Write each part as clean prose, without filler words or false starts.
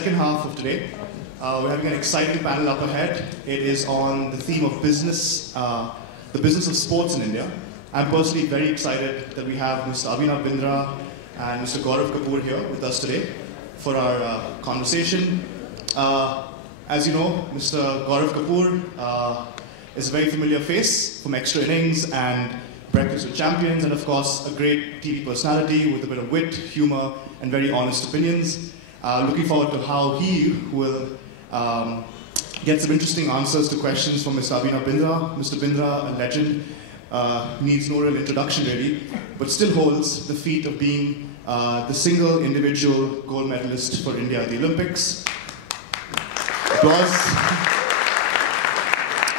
Second half of today. We're having an exciting panel up ahead. It is on the theme of business, the business of sports in India. I'm personally very excited that we have Mr. Abhinav Bindra and Mr. Gaurav Kapur here with us today for our conversation. As you know, Mr. Gaurav Kapur is a very familiar face from Extra Innings and Breakfast with Champions, and of course a great TV personality with a bit of wit, humor, and very honest opinions. Looking forward to how he will get some interesting answers to questions from Mr. Abhinav Bindra. Mr. Bindra, a legend, needs no real introduction really, but still holds the feat of being the single individual gold medalist for India at the Olympics. Applause.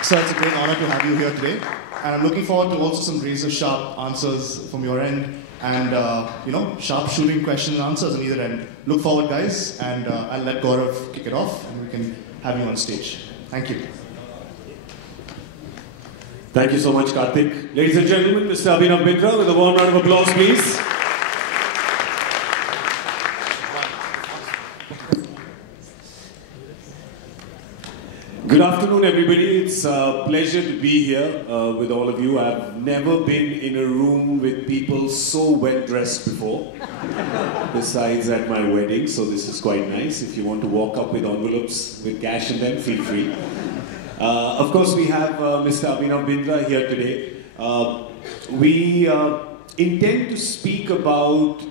So it's a great honor to have you here today. And I'm looking forward to also some razor-sharp answers from your end and, sharp shooting questions and answers on either end. Look forward, guys, and I'll let Gaurav kick it off and we can have you on stage. Thank you. Thank you so much, Karthik. Ladies and gentlemen, Mr. Abhinav Bindra, with a warm round of applause, please. Good afternoon, everybody. It's a pleasure to be here with all of you. I've never been in a room with people so well-dressed before, besides at my wedding, so this is quite nice. If you want to walk up with envelopes with cash in them, feel free. Of course, we have Mr. Abhinav Bindra here today. We intend to speak about,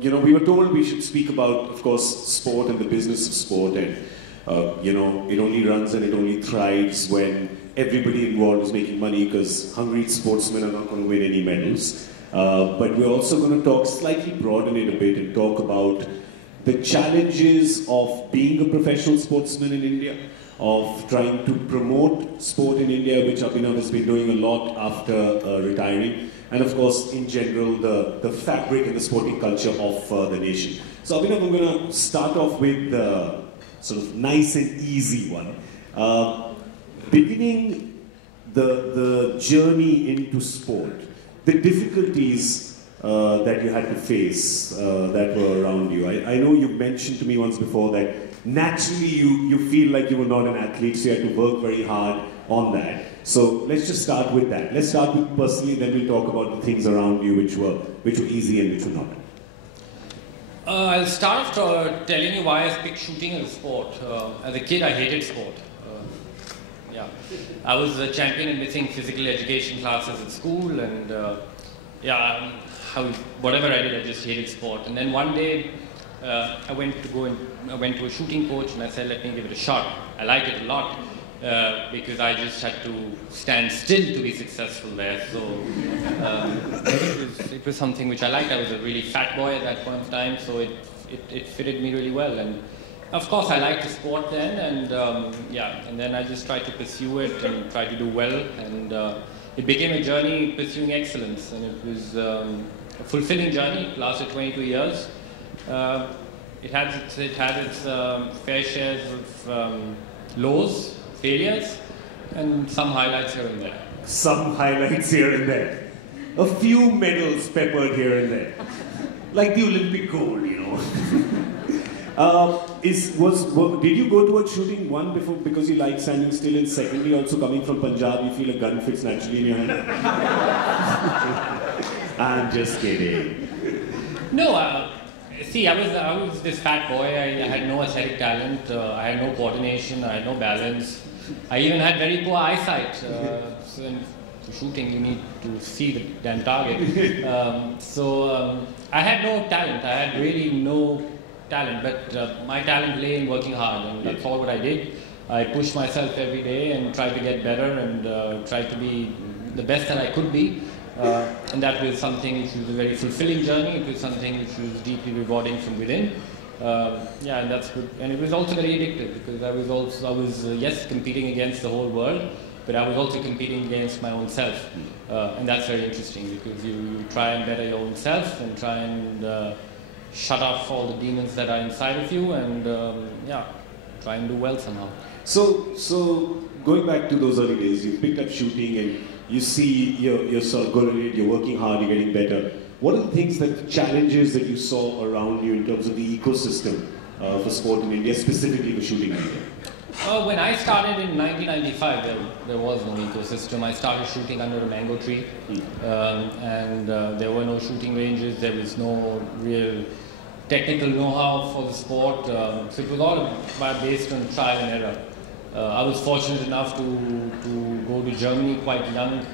we were told we should speak about, of course, sport and the business of sport, and it only runs and it only thrives when everybody involved is making money, because hungry sportsmen are not going to win any medals. But we're also going to talk, slightly broaden it a bit and talk about the challenges of being a professional sportsman in India, of trying to promote sport in India, which Abhinav has been doing a lot after retiring, and of course, in general, the fabric and the sporting culture of the nation. So Abhinav, I'm going to start off with the sort of nice and easy one. Beginning the journey into sport, the difficulties that you had to face that were around you. I know you mentioned to me once before that naturally you feel like you were not an athlete, so you had to work very hard on that. So let's just start with that. Let's start with personally, then we'll talk about the things around you which were easy and which were not. I'll start off telling you why I picked shooting as a sport. As a kid, I hated sport. I was a champion in missing physical education classes at school, and whatever I did, I just hated sport. And then one day, I went to a shooting coach, and I said, "Let me give it a shot." I liked it a lot because I just had to stand still to be successful there. So it was something which I liked. I was a really fat boy at that point of time, so it fitted me really well. And of course, I liked the sport then, and then I just tried to pursue it and try to do well. And it became a journey pursuing excellence, and it was a fulfilling journey. It lasted 22 years. It had its fair shares of lows, failures, and some highlights here and there. Some highlights here and there. A few medals peppered here and there. Like the Olympic gold, you know. Did you go towards shooting one before because you like standing still, and secondly also coming from Punjab, you feel a gun fits naturally in your hand? I'm just kidding. No, see, I was this fat boy. I had no athletic talent. I had no coordination. I had no balance. I even had very poor eyesight. So for shooting, you need to see the damn target. I had no talent. I had really no talent. But my talent lay in working hard, and that's all what I did. I pushed myself every day and tried to get better and tried to be the best that I could be. And that was something which was a very fulfilling journey. It was something which was deeply rewarding from within. And that's good. And it was also very addictive because I was competing against the whole world, but I was also competing against my own self. And that's very interesting because you try and better your own self and try and shut off all the demons that are inside of you and try and do well somehow. So going back to those early days, you picked up shooting and you see you're sort of good at it, you're working hard, you're getting better. What are the things, the challenges that you saw around you in terms of the ecosystem for sport in India, specifically for shooting in India? When I started in 1995, there was no ecosystem. I started shooting under a mango tree, and there were no shooting ranges. There was no real technical know-how for the sport. So it was all based on trial and error. I was fortunate enough to go to Germany quite young.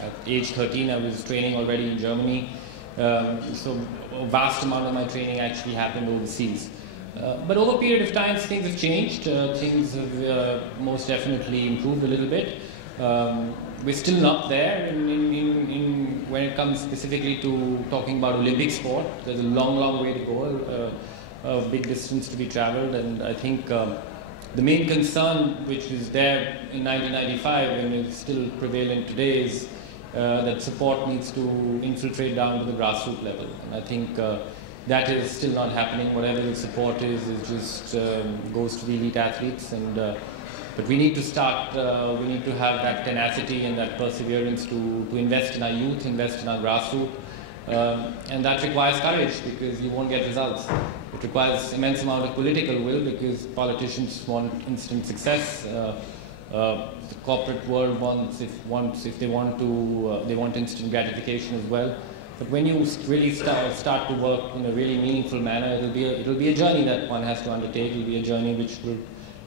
At age 13, I was training already in Germany. So a vast amount of my training actually happened overseas. But over a period of time, things have changed. Things have most definitely improved a little bit. We're still not there when it comes specifically to talking about Olympic sport. There's a long, long way to go, a big distance to be traveled, and I think the main concern which was there in 1995 and is still prevalent today is that support needs to infiltrate down to the grassroots level. And I think that is still not happening. Whatever the support is just goes to the elite athletes. And but we need to start, we need to have that tenacity and that perseverance to invest in our youth, invest in our grassroots. And that requires courage, because you won't get results. It requires immense amount of political will, because politicians want instant success. The corporate world wants if they want instant gratification as well. But when you really start to work in a really meaningful manner, it'll be a journey that one has to undertake. It'll be a journey which will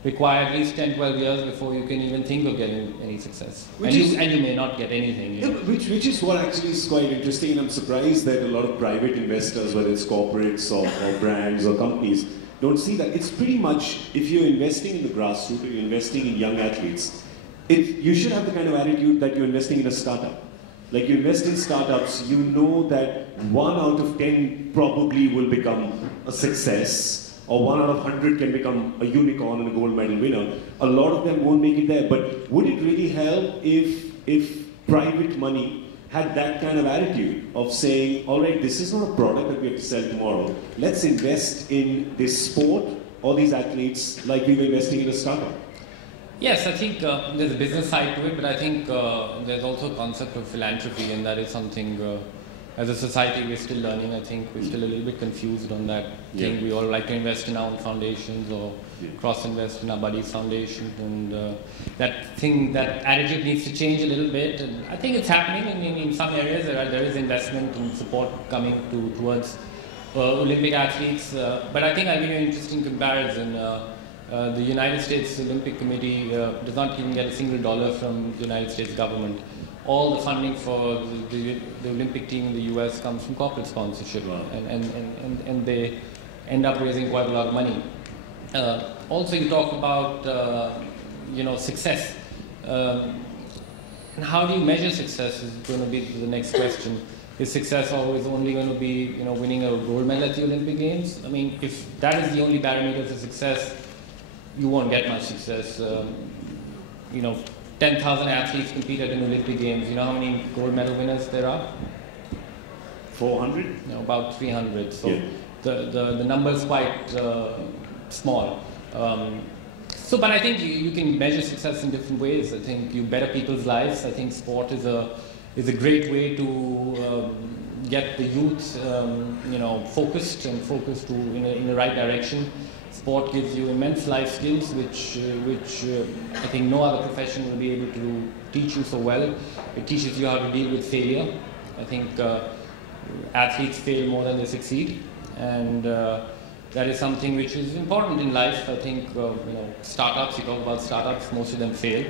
require at least 10, 12 years before you can even think of getting any success. And you may not get anything. Yeah, which is what actually is quite interesting, and I'm surprised that a lot of private investors, whether it's corporates or brands or companies, don't see that. It's pretty much, if you're investing in the grassroots, or you're investing in young athletes, you should have the kind of attitude that you're investing in a startup. Like, you invest in startups, you know that 1 out of 10 probably will become a success, or 1 out of 100 can become a unicorn and a gold medal winner. A lot of them won't make it there. But would it really help if private money had that kind of attitude of saying, all right, this is not a product that we have to sell tomorrow. Let's invest in this sport or these athletes like we were investing in a startup. Yes, I think there's a business side to it, but I think there's also a concept of philanthropy, and that is something, as a society, we're still learning. I think we're still a little bit confused on that thing. We all like to invest in our own foundations or cross-invest in our buddies' foundations, and that attitude needs to change a little bit. And I think it's happening in some areas. There is investment and support coming towards Olympic athletes. But I think I'll give you an interesting comparison. The United States Olympic Committee does not even get a single dollar from the United States government. All the funding for the Olympic team in the US comes from corporate sponsorship, wow. and they end up raising quite a lot of money. Also, you talk about success. And how do you measure success is going to be the next question. Is success always only going to be winning a gold medal at the Olympic Games? I mean, if that is the only parameter for success, you won't get much success. 10,000 athletes competed in Olympic Games. You know how many gold medal winners there are? 400? No, about 300. So yeah. the number is quite small. But I think you can measure success in different ways. I think you better people's lives. I think sport is a great way to get the youth focused in the right direction. Sport gives you immense life skills, which I think no other profession will be able to teach you so well. It teaches you how to deal with failure. I think athletes fail more than they succeed, and that is something which is important in life. I think startups. You talk about startups; most of them fail,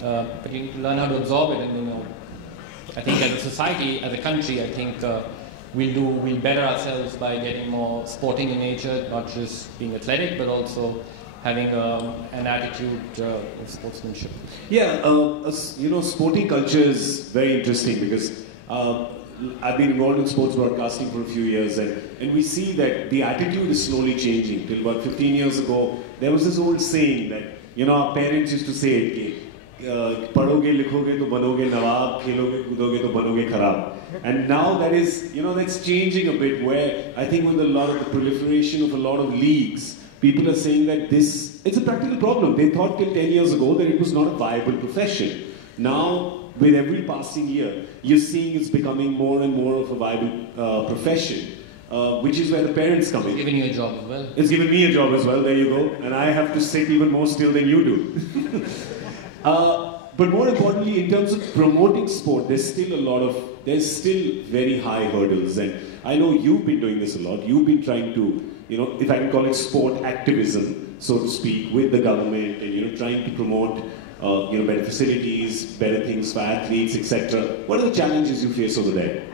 but you need to learn how to absorb it. And I think as a society, as a country, I think. We'll better ourselves by getting more sporting in nature, not just being athletic, but also having an attitude of sportsmanship. Yeah, sporting culture is very interesting, because I've been involved in sports broadcasting for a few years, and we see that the attitude is slowly changing. Till about 15 years ago, there was this old saying that, our parents used to say it, पढ़ोगे लिखोगे तो बनोगे नवाब, खेलोगे कूदोगे तो बनोगे खराब. And now that is, that's changing a bit, where I think with a lot of the proliferation of a lot of leagues, people are saying that it's a practical problem. They thought till 10 years ago that it was not a viable profession. Now, with every passing year, you're seeing it's becoming more and more of a viable profession. which is where the parents come in. It's given you a job as well. It's given me a job as well, there you go. And I have to sit even more still than you do. But more importantly, in terms of promoting sport, there's still very high hurdles. And I know you've been doing this a lot. You've been trying to, if I can call it sport activism, so to speak, with the government and, trying to promote, better facilities, better things for athletes, etc. What are the challenges you face over there?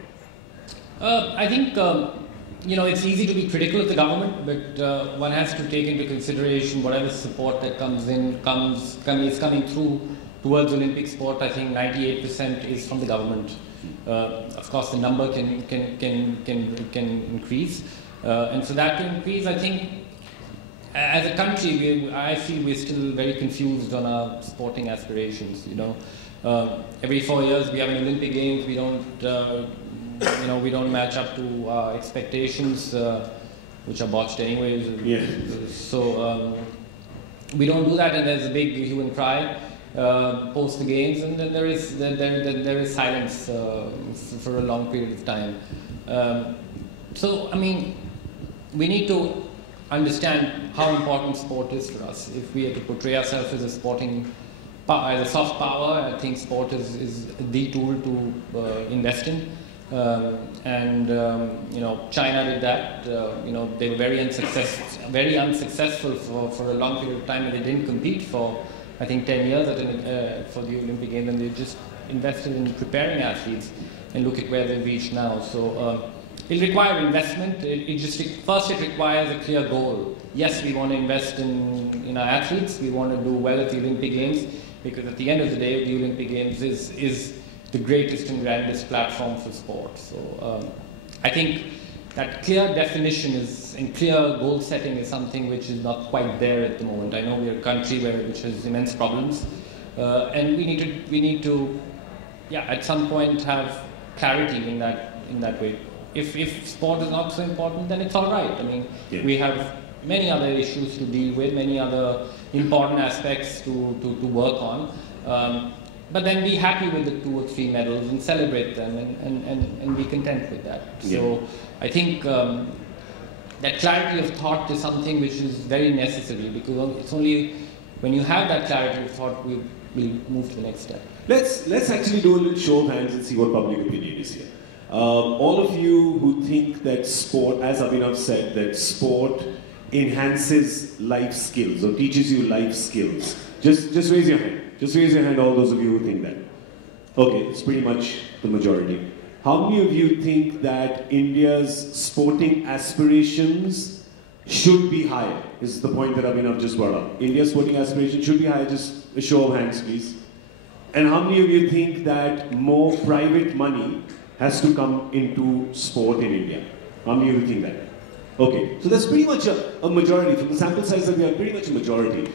I think, it's easy to be critical of the government, but one has to take into consideration whatever support that is coming through towards Olympic sport. I think 98% is from the government. Of course, the number can increase, and for that to increase, I think as a country, I feel we're still very confused on our sporting aspirations. Every 4 years we have an Olympic Games. We don't, we don't match up to our expectations, which are botched anyways. Yeah. So we don't do that, and there's a big hue and cry post the games, and then there is silence for a long period of time. We need to understand how important sport is for us. If we are to portray ourselves as as a soft power, I think sport is the tool to invest in. China did that. They were very unsuccessful for a long period of time, and they didn't compete for, I think, 10 years for the Olympic Games, and they just invested in preparing athletes, and look at where they've reached now. So it'll require investment. First it requires a clear goal. Yes, we want to invest in our athletes. We want to do well at the Olympic Games, because at the end of the day, the Olympic Games is the greatest and grandest platform for sport. So I think that clear definition and clear goal setting is something which is not quite there at the moment. I know we're a country which has immense problems, and we need to at some point have clarity in that way. If sport is not so important, then it's all right. We have many other issues to deal with, many other important aspects to work on. But then be happy with the 2 or 3 medals and celebrate them and be content with that. Yeah. So I think that clarity of thought is something which is very necessary, because it's only when you have that clarity of thought we'll move to the next step. Let's actually do a little show of hands and see what public opinion is here. All of you who think that sport, as Abhinav said, that sport enhances life skills or teaches you life skills, just raise your hand. Just raise your hand, all those of you who think that. Okay, it's pretty much the majority. How many of you think that India's sporting aspirations should be higher? This is the point that Abhinav just brought up. India's sporting aspirations should be higher. Just a show of hands, please. And how many of you think that more private money has to come into sport in India? How many of you think that? Okay, so that's pretty much a majority. From the sample size that we have, pretty much a majority.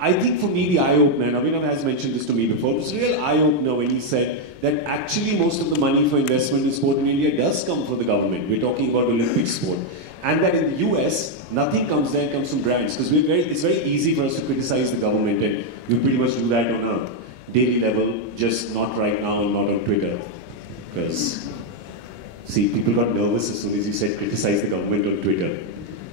I think for me, the eye-opener, and Abhinav has mentioned this to me before, it was a real eye-opener when he said that actually most of the money for investment in sport in India does come from the government. We're talking about Olympic sport. And that in the US, nothing comes there, it comes from brands. Because it's very easy for us to criticize the government, and we pretty much do that on a daily level, just not right now and not on Twitter. Because, see, people got nervous as soon as you said criticize the government on Twitter.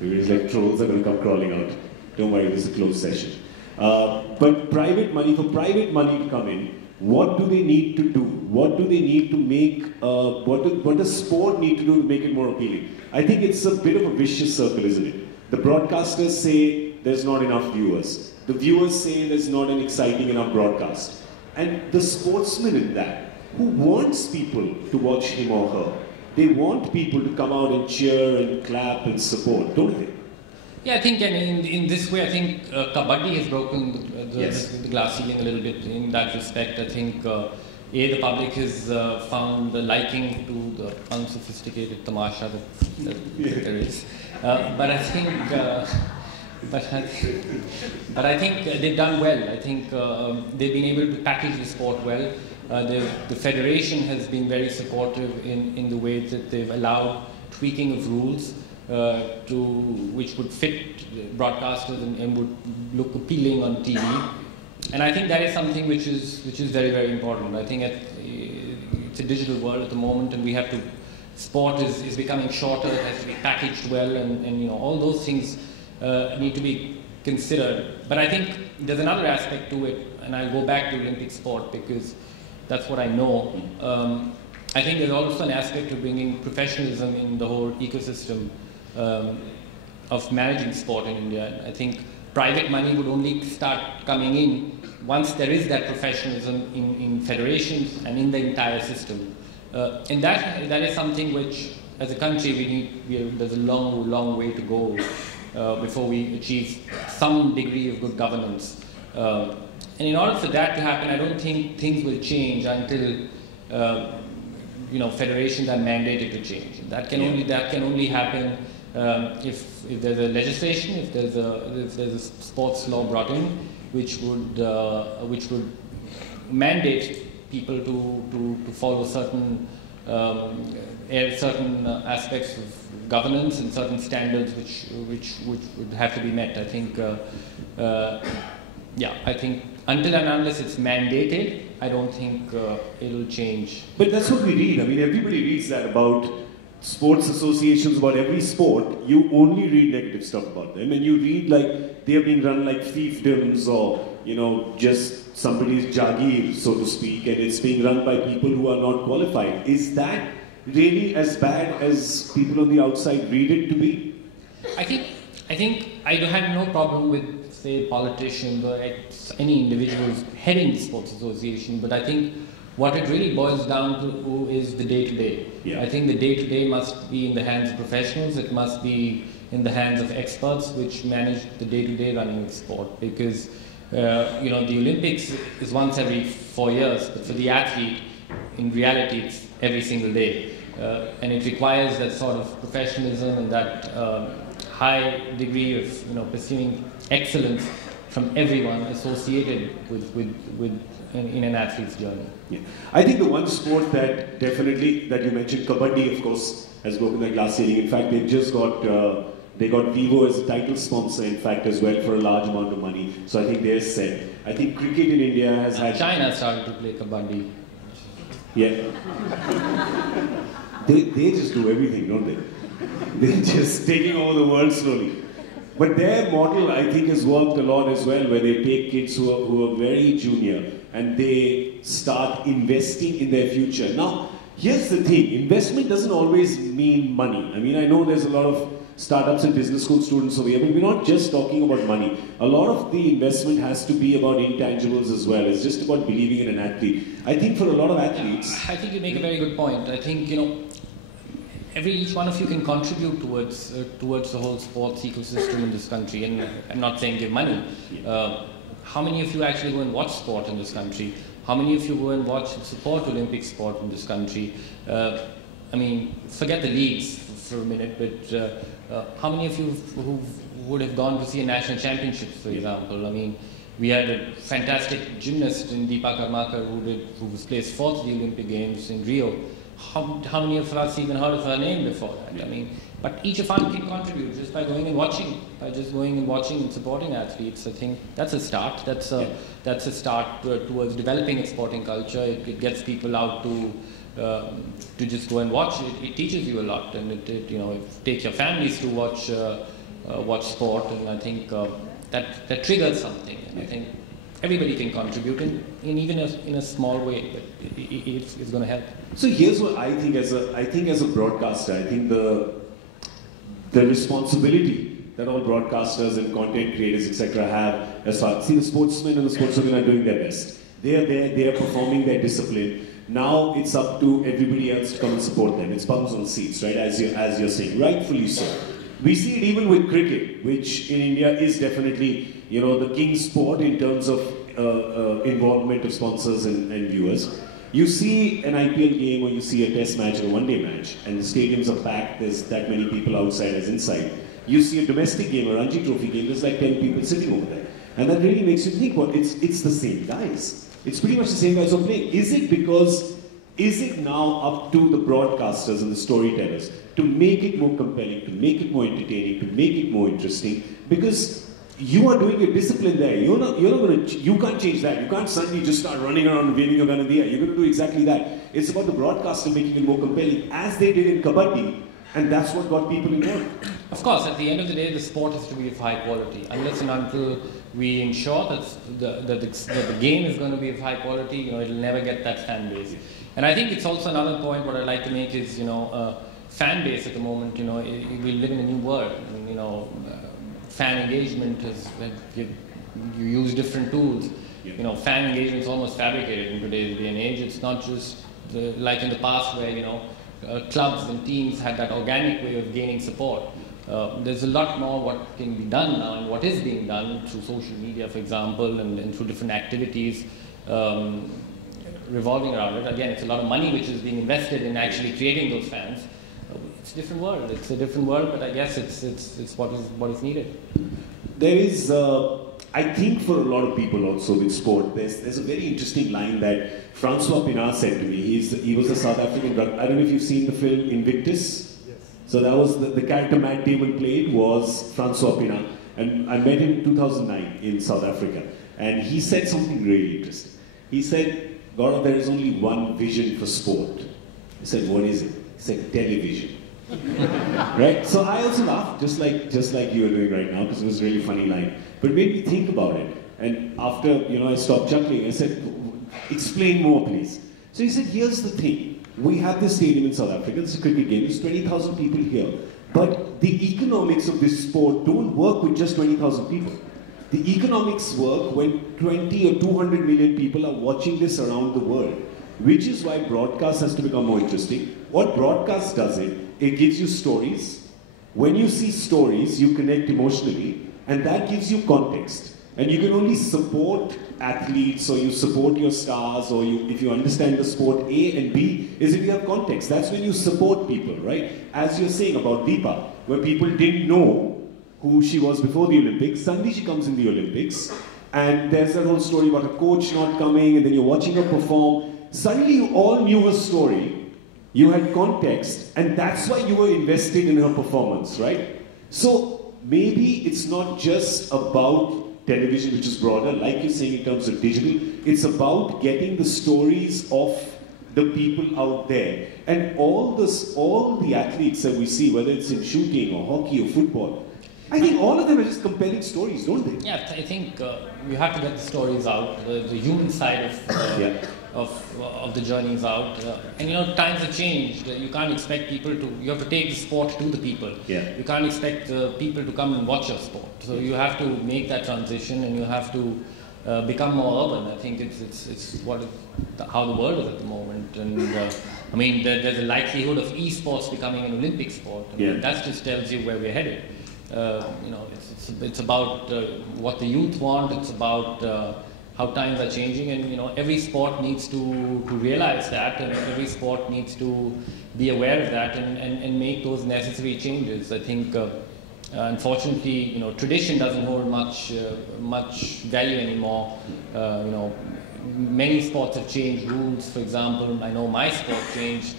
It was like trolls are going to come crawling out. Don't worry, this is a closed session. But private money, for private money to come in, what do they need to do? What do they need to make, what does sport need to do to make it more appealing? I think it's a bit of a vicious circle, isn't it? The broadcasters say there's not enough viewers. The viewers say there's not an exciting enough broadcast. And the sportsman in that, who wants people to watch him or her, they want people to come out and cheer and clap and support, don't they? Yeah, I think in this way, I think Kabaddi has broken the glass ceiling a little bit in that respect. I think the public has found the liking to the unsophisticated tamasha that there is. But I think they've done well. I think they've been able to package the sport well. The federation has been very supportive in the way that they've allowed tweaking of rules. Which would fit broadcasters and would look appealing on TV, and I think that is something which is very, very important. I think it's a digital world at the moment, and we have to sport is becoming shorter, it has to be packaged well, and you know, all those things need to be considered. But I think there's another aspect to it, and I'll go back to Olympic sport because that's what I know. I think there's also an aspect of bringing professionalism in the whole ecosystem of managing sport in India. I think private money would only start coming in once there is that professionalism in federations and in the entire system. And that is something which, as a country, there's a long way to go before we achieve some degree of good governance. And in order for that to happen, I don't think things will change until you know, federations are mandated to change. That can only happen if there's a legislation, if there's a sports law brought in, which would mandate people to follow certain aspects of governance and certain standards which would have to be met. I think, I think until and unless it's mandated, I don't think it'll change. But that's what we read. I mean, everybody reads that about sports associations, about every sport. You only read negative stuff about them, and you read like they are being run like fiefdoms or, you know, just somebody's jagir, so to speak, and it's being run by people who are not qualified. Is that really as bad as people on the outside read it to be? I think I don't have no problem with, say, politicians or any individuals heading the sports association, but I think what it really boils down to is the day-to-day. Yeah. I think the day-to-day must be in the hands of professionals. It must be in the hands of experts which manage the day-to-day running of sport, because you know, the Olympics is once every 4 years, but for the athlete, in reality, it's every single day. And it requires that sort of professionalism and that high degree of, you know, pursuing excellence from everyone associated with in an athlete's journey. Yeah. I think the one sport that definitely, that you mentioned, Kabaddi, of course, has broken the glass ceiling. In fact, they've just got, they got Vivo as a title sponsor, in fact, as well, for a large amount of money. So I think they're set. I think cricket in India has had... China started to play Kabaddi. Yeah. They just do everything, don't they? They're just taking over the world slowly. But their model, I think, has worked a lot as well, where they take kids who are very junior and they start investing in their future. Now, here's the thing. Investment doesn't always mean money. I mean, I know there's a lot of startups and business school students over here, but we're not just talking about money. A lot of the investment has to be about intangibles as well. It's just about believing in an athlete. I think for a lot of athletes... I think you make a very good point. I think, you know, each one of you can contribute towards the whole sports ecosystem in this country, and I'm not saying give money. How many of you actually go and watch sport in this country? How many of you go and watch and support Olympic sport in this country? I mean, forget the leagues for a minute, but how many of you who would have gone to see a national championship, for example? I mean, we had a fantastic gymnast in Deepa Karmakar who was placed 4th at the Olympic Games in Rio. How many of us even heard of her name before that? I mean, but each of us can contribute just by going and watching, and supporting athletes. I think that's a start. That's a start towards developing a sporting culture. It gets people out to just go and watch. It teaches you a lot, and you know, take your families to watch sport, and I think that triggers something. And I think everybody can contribute in even in a small way, but it's going to help. So here's what I think as a broadcaster. I think the responsibility that all broadcasters and content creators, etc., have as far as, see, the sportsmen and the sportswomen are doing their best. They are there, they are performing their discipline. Now it's up to everybody else to come and support them. It's bums on seats, right? As you're saying, rightfully so. We see it even with cricket, which in India is definitely, you know, the king sport in terms of involvement of sponsors and viewers. You see an IPL game or you see a test match or a one-day match, and the stadiums are packed, there's that many people outside as inside. You see a domestic game, a Ranji Trophy game, there's like 10 people sitting over there. And that really makes you think, well, it's the same guys. It's pretty much the same guys who are playing. Is it now up to the broadcasters and the storytellers to make it more compelling, to make it more entertaining, to make it more interesting? Because you are doing a discipline there. You can't change that. You can't suddenly just start running around and waving your gun in the air. You're going to do exactly that. It's about the broadcaster making it more compelling, as they did in Kabaddi, and that's what got people involved. Of course, at the end of the day, the sport has to be of high quality. Unless and until we ensure that the game is going to be of high quality, it'll never get that fan base. And I think it's also another point. What I'd like to make is, fan base at the moment. We live in a new world. Fan engagement is you use different tools. Yeah. Fan engagement is almost fabricated in today's day and age. It's not just like in the past where clubs and teams had that organic way of gaining support. There's a lot more what can be done now and what is being done through social media, for example, and through different activities revolving around it. Again, it's a lot of money which is being invested in actually creating those fans. It's a different world. It's a different world, but I guess it's what is needed. There is, I think, for a lot of people also with sport, there's a very interesting line that Francois Pienaar said to me. He was a South African drug. I don't know if you've seen the film Invictus. Yes. So that was the character Matt Damon played was Francois Pienaar, and I met him in 2009 in South Africa, and he said something really interesting. He said, "Gaurav, there is only one vision for sport." I said, "What is it?" He said, "Television." Right? So I also laughed, just like you are doing right now, because it was a really funny line. But it made me think about it. And after I stopped chuckling, I said, "Explain more, please." So he said, "Here's the thing. We have this stadium in South Africa. It's a cricket game. There's 20,000 people here. But the economics of this sport don't work with just 20,000 people. The economics work when 20 or 200 million people are watching this around the world, which is why broadcast has to become more interesting. What broadcast does it gives you stories. When you see stories, you connect emotionally, and that gives you context. And you can only support athletes, or you support your stars, or if you understand the sport A and B, is if you have context. That's when you support people, right? As you're saying about Deepa, where people didn't know who she was before the Olympics, suddenly she comes in the Olympics, and there's that whole story about a coach not coming, and then you're watching her perform. Suddenly you all knew her story, you had context, and that's why you were invested in her performance, right? So maybe it's not just about television, which is broader, like you're saying in terms of digital. It's about getting the stories of the people out there. And all the athletes that we see, whether it's in shooting or hockey or football, I think all of them are just compelling stories, don't they? Yeah, I think you have to get the stories out, the human side of the journeys out. And times have changed. You can't expect people you have to take the sport to the people. Yeah. You can't expect people to come and watch your sport. So you have to make that transition, and you have to become more urban. I think it's how the world is at the moment. And there's a likelihood of esports becoming an Olympic sport. That just tells you where we're headed. It's about what the youth want. It's about how times are changing, and every sport needs to realize that, and every sport needs to be aware of that and make those necessary changes. I think, unfortunately, tradition doesn't hold much value anymore. Many sports have changed rules. For example, I know my sport changed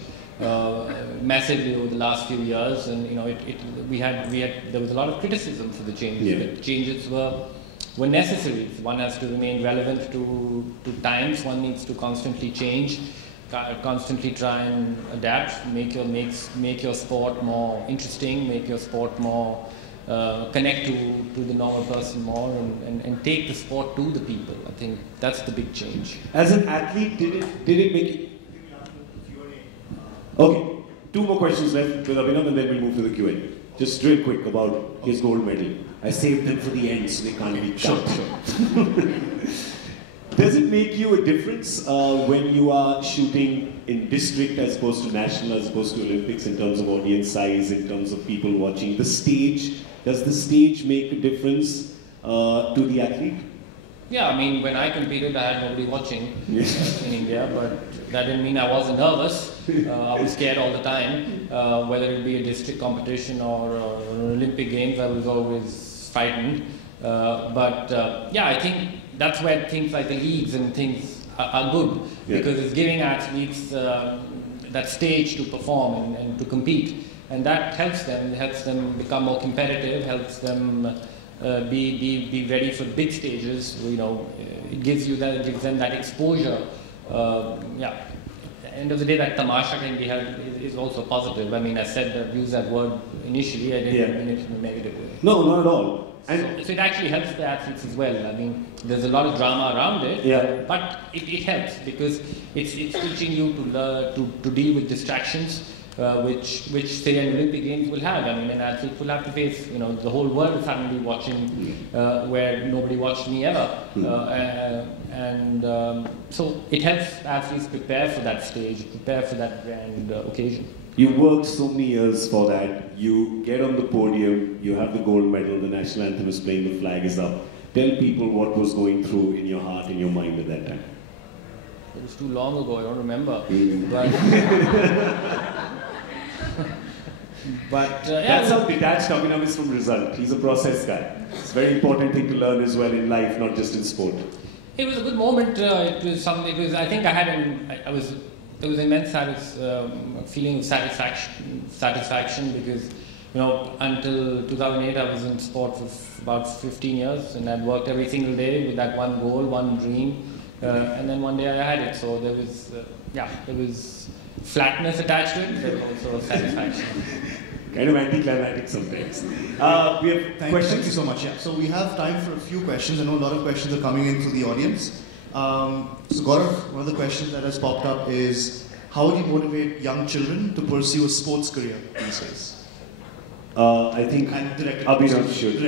massively over the last few years, and there was a lot of criticism for the changes. But changes were necessary. One has to remain relevant to times. One needs to constantly change, constantly try and adapt, make your sport more interesting, make your sport more connect to the normal person more, and take the sport to the people. I think that's the big change. As an athlete, did it make it? Okay, 2 more questions left with Abhinav, and then we'll move to the Q&A. Just real quick about his gold medal. I saved them for the end so they can't be cut. Sure. Does it make you a difference when you are shooting in district as opposed to national, as opposed to Olympics, in terms of audience size, in terms of people watching? The stage, does the stage make a difference to the athlete? Yeah, when I competed, I had nobody watching in India, but that didn't mean I wasn't nervous. I was scared all the time. Whether it be a district competition or an Olympic Games, I was always frightened. I think that's where things like the leagues and things are good, because it's giving athletes that stage to perform and to compete, and that helps them. It helps them become more competitive, helps them be ready for big stages. It gives them that exposure. end of the day, that tamasha can be held is also positive. I mean, I said the use that word initially, I didn't mean it in a negative way. No, not at all. And so it actually helps the athletes as well. I mean, there's a lot of drama around it, but it helps because it's teaching you to deal with distractions, which say an Olympic Games will have. I mean, an athlete will have to face, the whole world is suddenly watching where nobody watched me ever. So it helps athletes prepare for that stage, prepare for that grand occasion. You worked so many years for that. You get on the podium, you have the gold medal, the national anthem is playing, the flag is up. Tell people what was going through in your heart, in your mind at that time. It was too long ago, I don't remember. But that's how detached Abhinav is from result. He's a process guy. It's a very important thing to learn as well in life, not just in sport. It was a good moment. It was something. I think I had there was immense feeling of satisfaction because, until 2008 I was in sport for about 15 years and I'd worked every single day with that one goal, one dream, and then one day I had it. So there was flatness attached to it, but also satisfaction. Kind of anticlimactic sometimes. We have questions. Thank you so much. Yeah. So we have time for a few questions. I know a lot of questions are coming in through the audience. So Gaurav, one of the questions that has popped up is, how would you motivate young children to pursue a sports career these days? I think Abhinav should.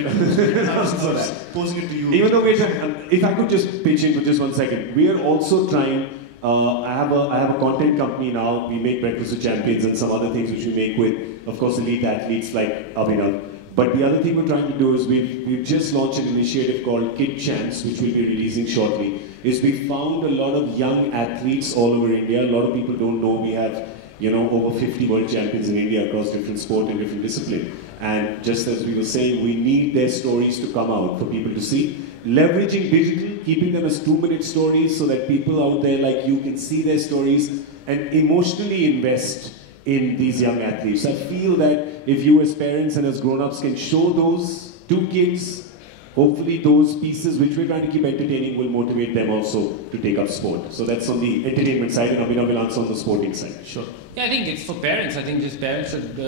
Posing it to you. Even though, if I could just pitch in for just 1 second, we are also trying. I have a content company now. We make Breakfast with Champions and some other things which we make with, of course, elite athletes like Abhinav. But the other thing we're trying to do is we've just launched an initiative called Kid Champs, which we'll be releasing shortly. Is we found a lot of young athletes all over India. A lot of people don't know we have, over 50 world champions in India across different sport and different discipline. And just as we were saying, we need their stories to come out for people to see. Leveraging digital, keeping them as 2-minute stories so that people out there like you can see their stories and emotionally invest in these young athletes. I feel that if you as parents and as grown-ups can show those to kids, hopefully those pieces which we're trying to keep entertaining will motivate them also to take up sport. So that's on the entertainment side, and Abhinav will answer on the sporting side. Sure. Yeah, I think it's for parents. I think just parents should,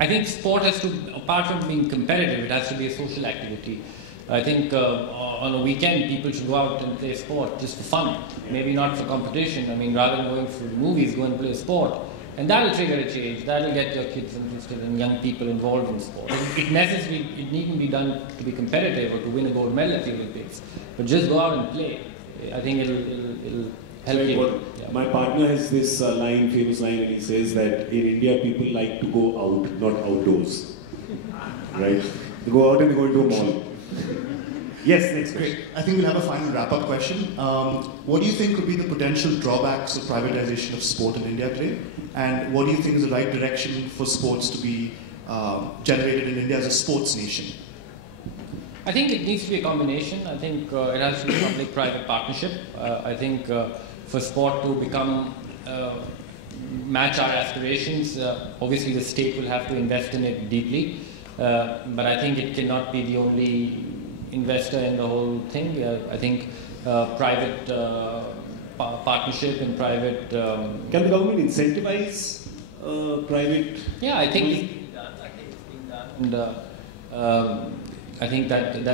I think sport has to, apart from being competitive, it has to be a social activity. I think on a weekend people should go out and play sport just for fun, maybe not for competition. I mean, rather than going for movies, go and play sport. And that will trigger a change. That will get your kids interested and young people involved in sport. It needn't be done to be competitive or to win a gold medal at the Olympics, but just go out and play. I think it'll help you. Yeah. My partner has this famous line, and he says that in India people like to go out, not outdoors. Right? They go out and they go into a mall. Yes, next question. Great. I think we'll have a final wrap-up question. What do you think could be the potential drawbacks of privatization of sport in India today? And what do you think is the right direction for sports to be generated in India as a sports nation? I think it needs to be a combination. I think it has to be a public-private partnership. I think for sport to become match our aspirations, obviously the state will have to invest in it deeply. But I think it cannot be the only investor in the whole thing. I think private partnership and private... Can the government incentivize private... Yeah, I think it's being done. And I think that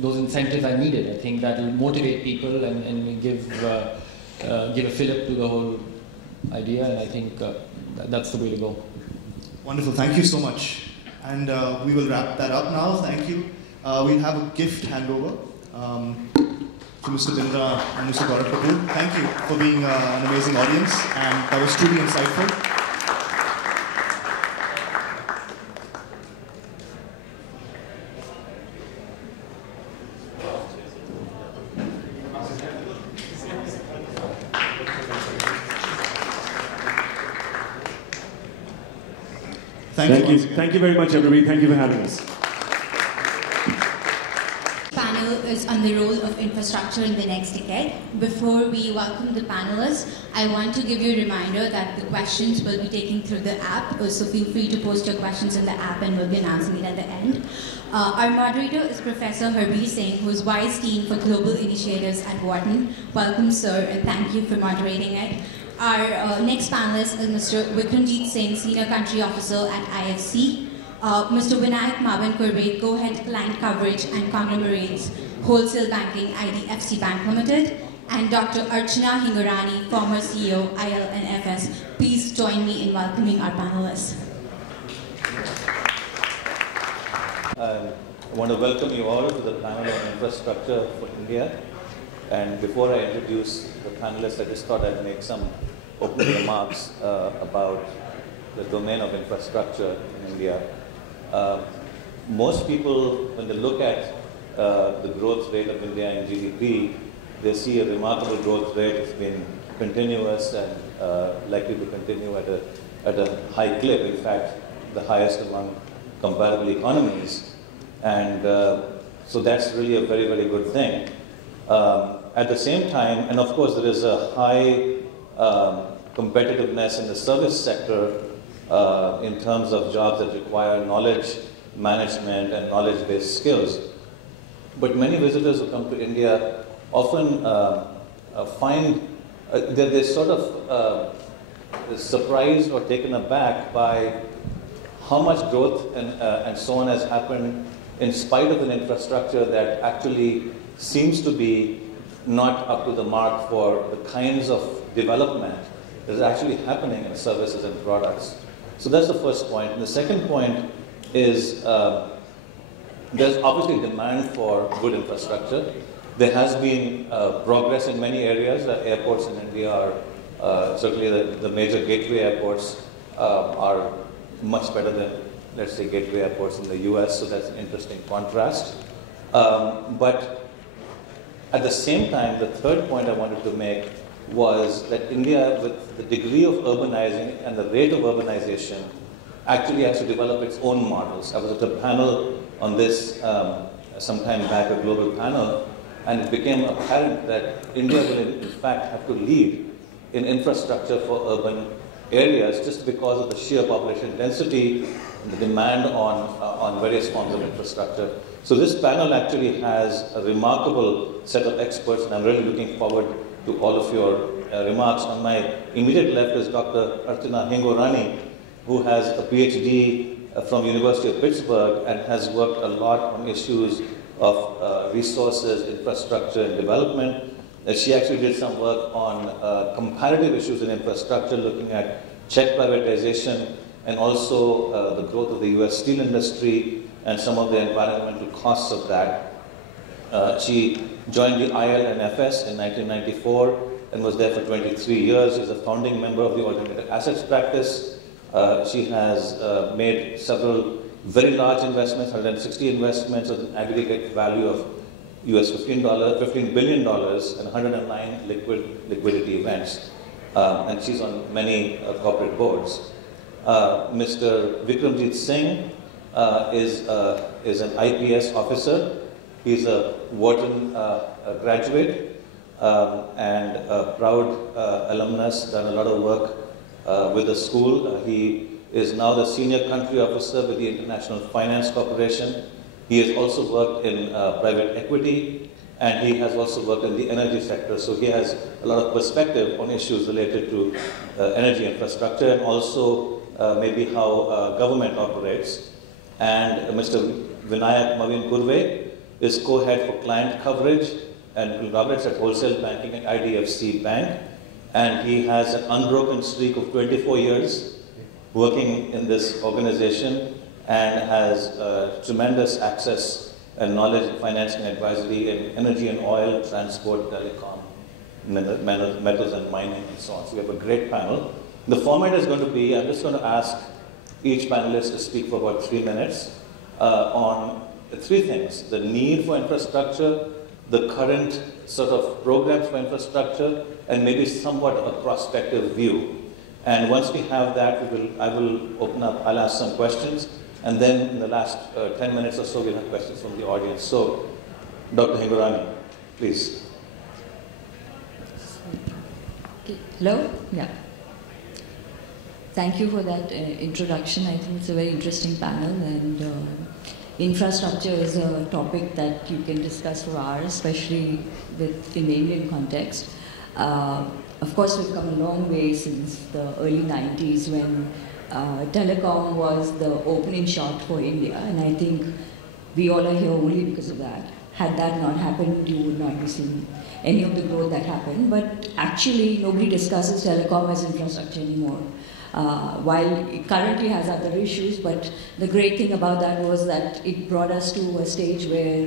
those incentives are needed. I think that will motivate people and give a fillip to the whole idea, and I think that's the way to go. Wonderful, thank you so much. And we will wrap that up now. Thank you. We'll have a gift handover to Mr. Bindra and Mr. Gaurav Kapur. Thank you for being an amazing audience, and that was truly insightful. Thank you. Thank you very much, everybody. Thank you for having us. Panel is on the role of infrastructure in the next decade. Before we welcome the panelists, I want to give you a reminder that the questions will be taken through the app, so feel free to post your questions in the app and we'll be announcing it at the end. Our moderator is Professor Harbir Singh, who's Vice Dean for Global Initiatives at Wharton. Welcome, sir, and thank you for moderating it. Our next panelist is Mr. Vikramjit Singh, Senior Country Officer at IFC. Mr. Vinayak Mavinkurve, Co-Head Client Coverage and Conglomerates, Wholesale Banking, IDFC Bank Limited. And Dr. Archana Hingorani, former CEO, IL&FS. Please join me in welcoming our panelists. I want to welcome you all to the panel on infrastructure for India. And before I introduce the panelists, I just thought I'd make some opening remarks about the domain of infrastructure in India. Most people, when they look at the growth rate of India in GDP, they see a remarkable growth rate. It's been continuous and likely to continue at a high clip. In fact, the highest among comparable economies. And so that's really a very, very good thing. At the same time, and of course there is a high competitiveness in the service sector in terms of jobs that require knowledge management and knowledge-based skills. But many visitors who come to India often find they're sort of surprised or taken aback by how much growth and so on has happened in spite of an infrastructure that actually seems to be not up to the mark for the kinds of development that is actually happening in services and products. So that's the first point. And the second point is there's obviously demand for good infrastructure. There has been progress in many areas. Airports in India are, certainly the major gateway airports are much better than, let's say, gateway airports in the US, so that's an interesting contrast. But at the same time, the third point I wanted to make was that India, with the degree of urbanizing and the rate of urbanization, actually has to develop its own models. I was at a panel on this some time back, a global panel, and it became apparent that India will in fact have to lead in infrastructure for urban areas just because of the sheer population density and the demand on various forms of infrastructure. So this panel actually has a remarkable set of experts, and I'm really looking forward to all of your remarks. On my immediate left is Dr. Archana Hingorani, who has a PhD from University of Pittsburgh and has worked a lot on issues of resources, infrastructure, and development. She actually did some work on comparative issues in infrastructure, looking at check privatization and also the growth of the US steel industry and some of the environmental costs of that. She joined the IL&FS in 1994 and was there for 23 years. She's a founding member of the Alternative Assets Practice. She has made several very large investments, 160 investments with an aggregate value of US $15 billion and 109 liquidity events. And she's on many corporate boards. Mr. Vikramjit Singh is an IPS officer. He's a Wharton graduate and a proud alumnus, done a lot of work with the school. He is now the Senior Country Officer with the International Finance Corporation. He has also worked in private equity, and he has also worked in the energy sector. So he has a lot of perspective on issues related to energy infrastructure and also maybe how government operates. And Mr. Vinayak Mavinkurve is co-head for client coverage and Conglomerates at Wholesale Banking at IDFC Bank. And he has an unbroken streak of 24 years working in this organization and has tremendous access and knowledge in financing advisory in energy and oil, transport, telecom, metals and mining, and so on. So we have a great panel. The format is going to be, I'm just going to ask each panelist to speak for about 3 minutes on 3 things: the need for infrastructure, the current sort of programs for infrastructure, and maybe somewhat a prospective view. And once we have that, I will open up, I'll ask some questions, and then in the last 10 minutes or so, we'll have questions from the audience. So, Dr. Hingorani, please. Hello? Yeah. Thank you for that introduction. I think it's a very interesting panel, and infrastructure is a topic that you can discuss for hours, especially in the Indian context. Of course, we've come a long way since the early 90s when telecom was the opening shot for India, and I think we all are here only because of that. Had that not happened, you would not be seeing any of the growth that happened. But actually, nobody discusses telecom as infrastructure anymore. While it currently has other issues, but the great thing about that was that it brought us to a stage where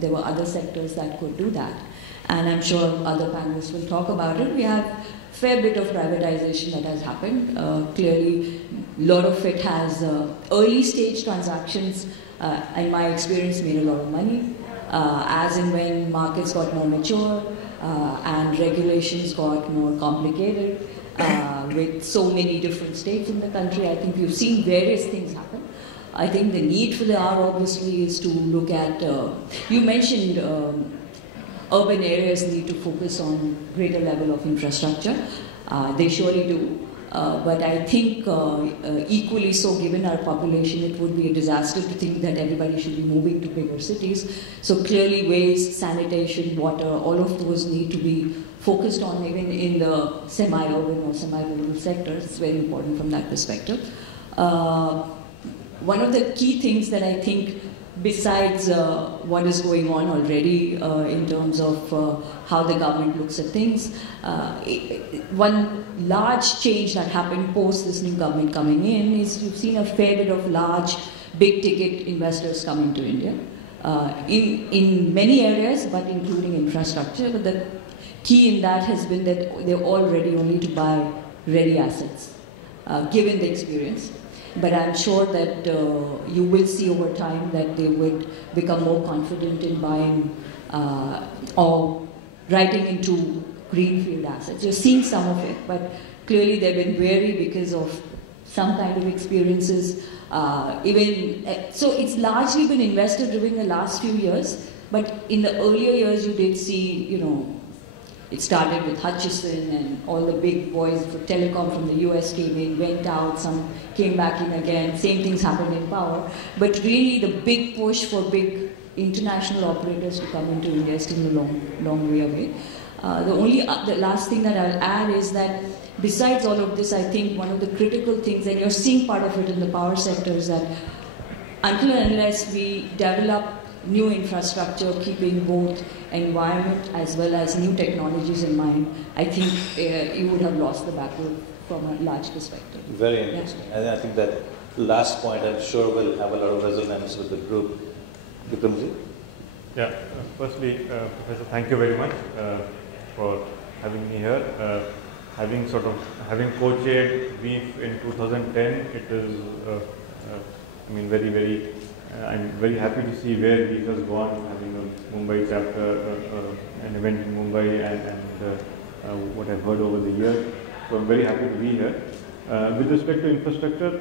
there were other sectors that could do that. And I'm sure other panelists will talk about it. We have a fair bit of privatization that has happened. Clearly, a lot of it has early stage transactions, in my experience, made a lot of money. As and when markets got more mature and regulations got more complicated, with so many different states in the country, I think we've seen various things happen. I think the need for the hour, obviously, is to look at, you mentioned urban areas need to focus on greater level of infrastructure. They surely do. But I think equally so, given our population, it would be a disaster to think that everybody should be moving to bigger cities. So clearly waste, sanitation, water, all of those need to be focused on even in the semi-urban or semi-rural sectors. It's very important from that perspective. One of the key things that I think, besides what is going on already in terms of how the government looks at things, one large change that happened post this new government coming in is you've seen a fair bit of large, big-ticket investors coming to India in many areas, but including infrastructure. But the key in that has been that they're all ready only to buy ready assets, given the experience. But I'm sure that you will see over time that they would become more confident in buying or writing into greenfield assets. You're seeing some of it, but clearly they've been wary because of some kind of experiences. So it's largely been investor driven the last few years, but in the earlier years you did see, it started with Hutchison and all the big boys for telecom from the US came in, went out, some came back in again, same things happened in power. But really the big push for big international operators to come into India is still a long way away. The last thing that I'll add is that besides all of this, I think one of the critical things, and you're seeing part of it in the power sector, is that until and unless we develop new infrastructure, keeping both environment as well as new technologies in mind, I think you would have lost the battle from a large perspective. Very interesting. Yeah. And I think that last point, I'm sure, will have a lot of resonance with the group. Vikramjit? Yeah. Firstly, Professor, thank you very much for having me here. Having co-chaired BRIEF in 2010, it is, I'm very happy to see where BRIEF has gone, having a Mumbai chapter, an event in Mumbai, and what I've heard over the years. So I'm very happy to be here. With respect to infrastructure,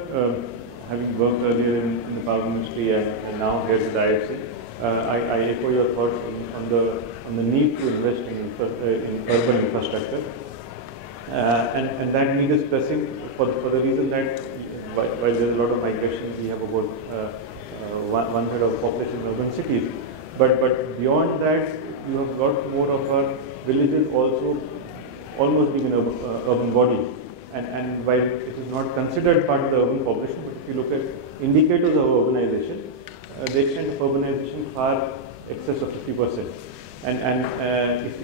having worked earlier in the power ministry and now here with the IDFC, I echo your thoughts on the need to invest in urban infrastructure. And that need is pressing for the reason that while there's a lot of migration, we have about 1/3 of population in urban cities. But beyond that, you have got more of our villages also almost being an urban body. And while it is not considered part of the urban population, but if you look at indicators of urbanization, the extent of urbanization far excess of 50%. And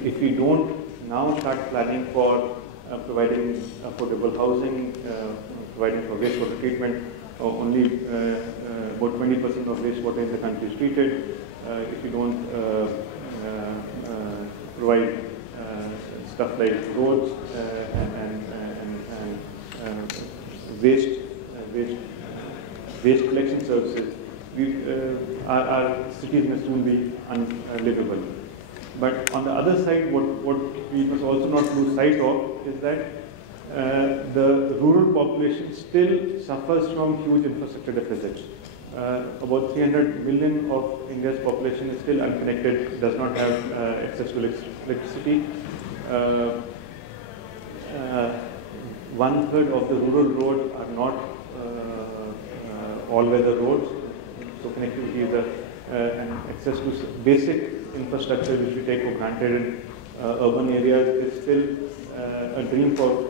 if we don't now start planning for providing affordable housing, providing for wastewater treatment, only about 20% of wastewater in the country is treated. If you don't provide stuff like roads and waste collection services, our cities may soon be unlivable. But on the other side, what we must also not lose sight of is that the rural population still suffers from huge infrastructure deficits. About 300 million of India's population is still unconnected, does not have access to electricity. 1/3 of the rural roads are not all-weather roads, so connectivity is and access to basic infrastructure which we take for granted urban areas is still a dream for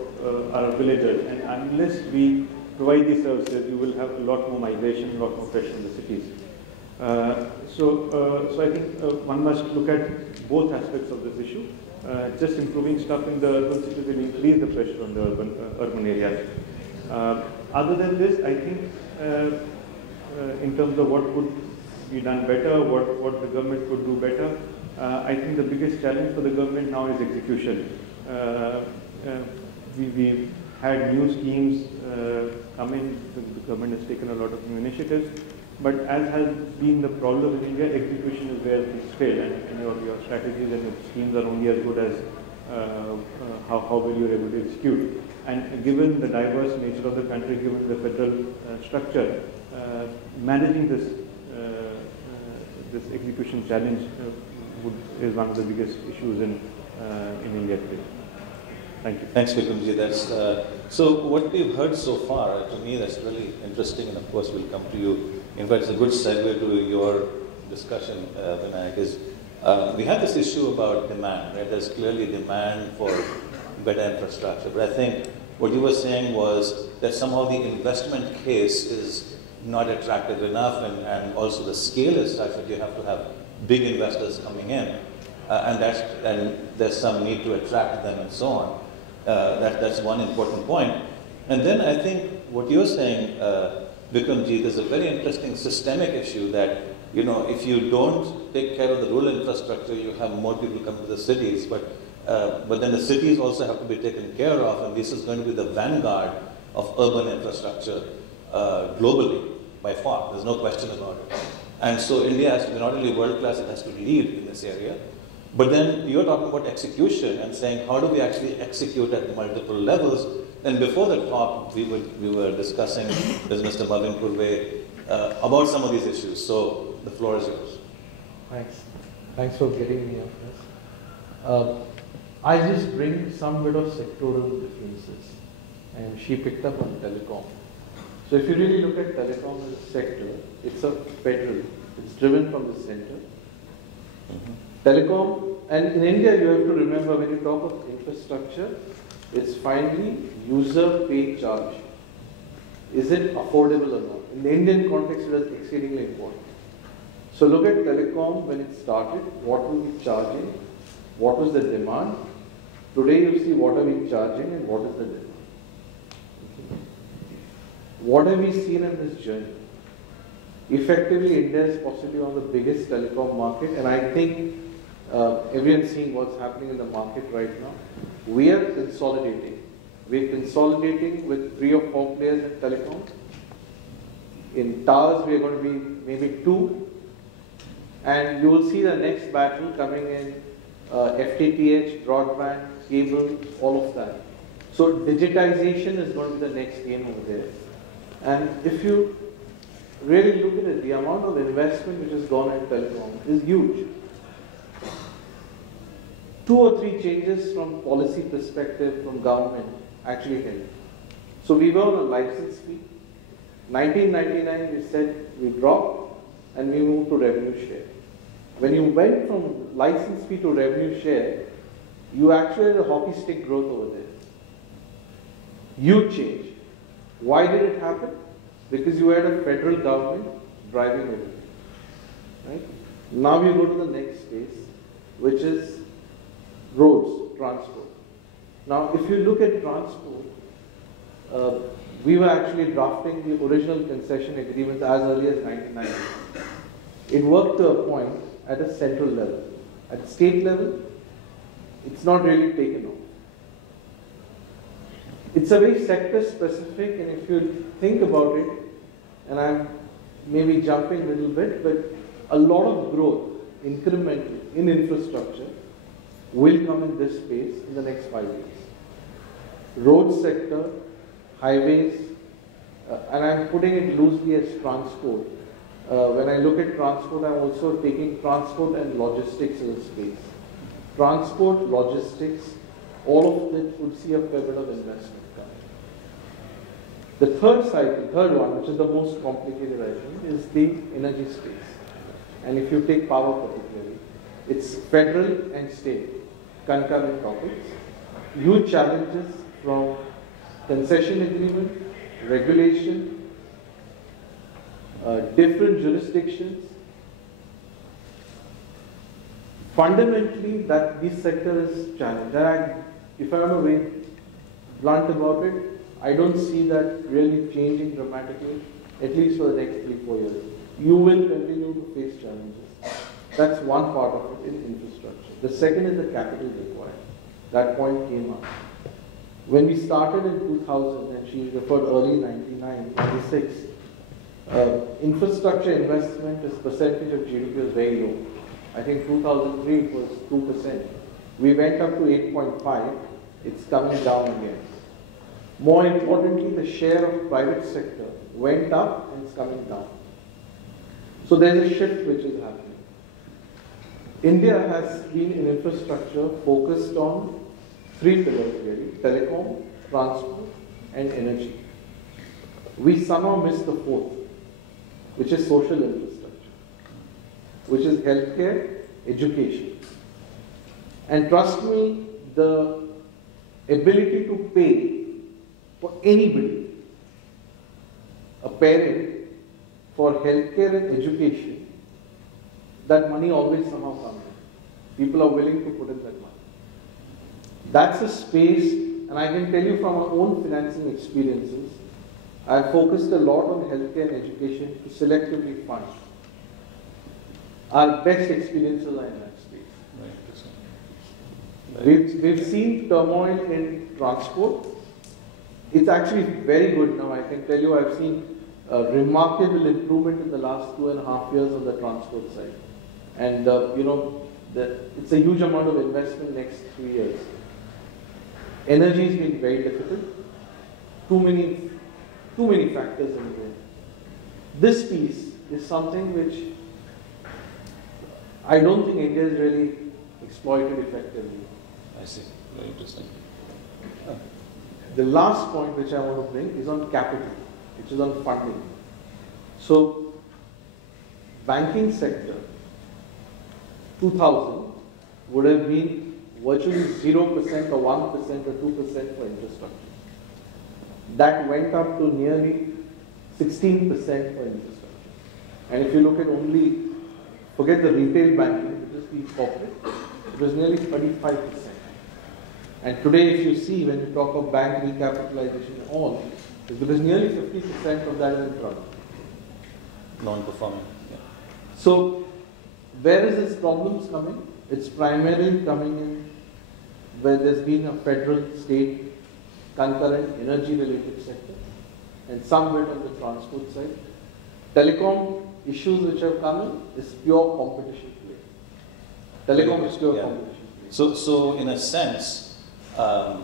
our villagers, and unless we provide these services, you will have a lot more migration, a lot more pressure in the cities. So I think one must look at both aspects of this issue. Just improving stuff in the urban cities will increase the pressure on the urban areas. Other than this, I think in terms of what could be done better, what the government could do better, I think the biggest challenge for the government now is execution. We've had new schemes come in, the government has taken a lot of new initiatives, but as has been the problem in India, execution is where things fail, and your strategies and your schemes are only as good as how well you're able to execute. And given the diverse nature of the country, given the federal structure, managing this execution challenge is one of the biggest issues in India today. Thank you. Thanks, Vikramjit. So what we've heard so far, to me, that's really interesting, and of course we'll come to you. In fact, it's a good segue to your discussion, Vinayak, is we have this issue about demand, right? There's clearly demand for better infrastructure, but I think what you were saying was that somehow the investment case is not attractive enough, and also the scale is such that you have to have big investors coming in, and there's some need to attract them and so on. That's one important point. And then I think what you're saying, Vikramjit, is a very interesting systemic issue that, you know, if you don't take care of the rural infrastructure, you have more people come to the cities, but then the cities also have to be taken care of, and this is going to be the vanguard of urban infrastructure globally, by far. There's no question about it. And so India has to be not only world class, it has to lead in this area. But then you're talking about execution and saying, how do we actually execute at multiple levels? And before the talk, we were discussing with Mr. Mavinkurve about some of these issues. So the floor is yours. Thanks for getting me up, Chris. I just bring some bit of sectoral differences, and she picked up on telecom. So if you really look at telecom as a sector, it's a federal. It's driven from the center. Telecom, and in India you have to remember, when you talk of infrastructure, it's finally user-paid charge. Is it affordable or not? In the Indian context, it is exceedingly important. So look at telecom when it started, what were we charging, what was the demand. Today you see what are we charging and what is the demand. Okay. What have we seen in this journey? Effectively, India is possibly one of the biggest telecom market, and I think everyone's seeing what's happening in the market right now. We are consolidating. We're consolidating with 3 or 4 players in telecom. In towers, we are going to be maybe 2. And you will see the next battle coming in FTTH, broadband, cable, all of that. So digitization is going to be the next game over there. And if you really look at it, the amount of investment which has gone in telecom is huge. 2 or 3 changes from policy perspective from government actually helped. So we were on a license fee. 1999 we said we dropped and we moved to revenue share. When you went from license fee to revenue share, you actually had a hockey stick growth over there. Huge change. Why did it happen? Because you had a federal government driving everything. Right? Now you go to the next phase, which is roads, transport. Now, if you look at transport, we were actually drafting the original concession agreements as early as 1990. It worked to a point at a central level. At state level, it's not really taken off. It's a very sector specific, and if you think about it, and I'm maybe jumping a little bit, but a lot of growth incrementally in infrastructure will come in this space in the next 5 years. Road sector, highways, and I'm putting it loosely as transport. When I look at transport, I'm also taking transport and logistics as a space. Transport, logistics, all of it would see a fair bit of investment coming. The third one, which is the most complicated, I think, is the energy space. And if you take power particularly, it's federal and state. concurrent topics. Huge challenges from concession agreement, regulation, different jurisdictions. Fundamentally, that this sector is challenged. And if I am very blunt about it, I don't see that really changing dramatically, at least for the next 3-4 years. You will continue to face challenges. That's one part of it in infrastructure. The second is the capital required. That point came up. When we started in 2000, and she referred early 99, 96, infrastructure investment as percentage of GDP was very low. I think 2003 it was 2%. We went up to 8.5. It's coming down again. More importantly, the share of private sector went up and it's coming down. So there's a shift which is happening. India has been in infrastructure focused on 3 pillars really: telecom, transport, and energy. We somehow missed the 4th, which is social infrastructure, which is healthcare, education. And trust me, the ability to pay for anybody, a parent, for healthcare and education, that money always somehow comes in. People are willing to put in that money. That's a space, and I can tell you from our own financing experiences, I've focused a lot on healthcare and education to selectively fund. Our best experiences are in that space. Right. We've seen turmoil in transport. It's actually very good now. I can tell you I've seen a remarkable improvement in the last 2.5 years on the transport side. And you know, it's a huge amount of investment next 3 years. Energy has been very difficult. Too many factors in there. This piece is something which I don't think India has really exploited effectively. I see. Very interesting. The last point which I want to bring is on capital, which is on funding. So, banking sector, 2000 would have been virtually 0% or 1% or 2% for infrastructure. That went up to nearly 16% for infrastructure. And if you look at only, forget the retail banking, just the corporate, it was nearly 35%. And today, if you see, when you talk of bank recapitalization and all, because nearly 50% of that is in trouble. Non-performing. Yeah. So, where is this problems coming? It's primarily coming in where there's been a federal, state, concurrent energy-related sector, and some bit on the transport side. Telecom issues which have come in is pure competition play. Telecom is pure competition play. So in a sense, a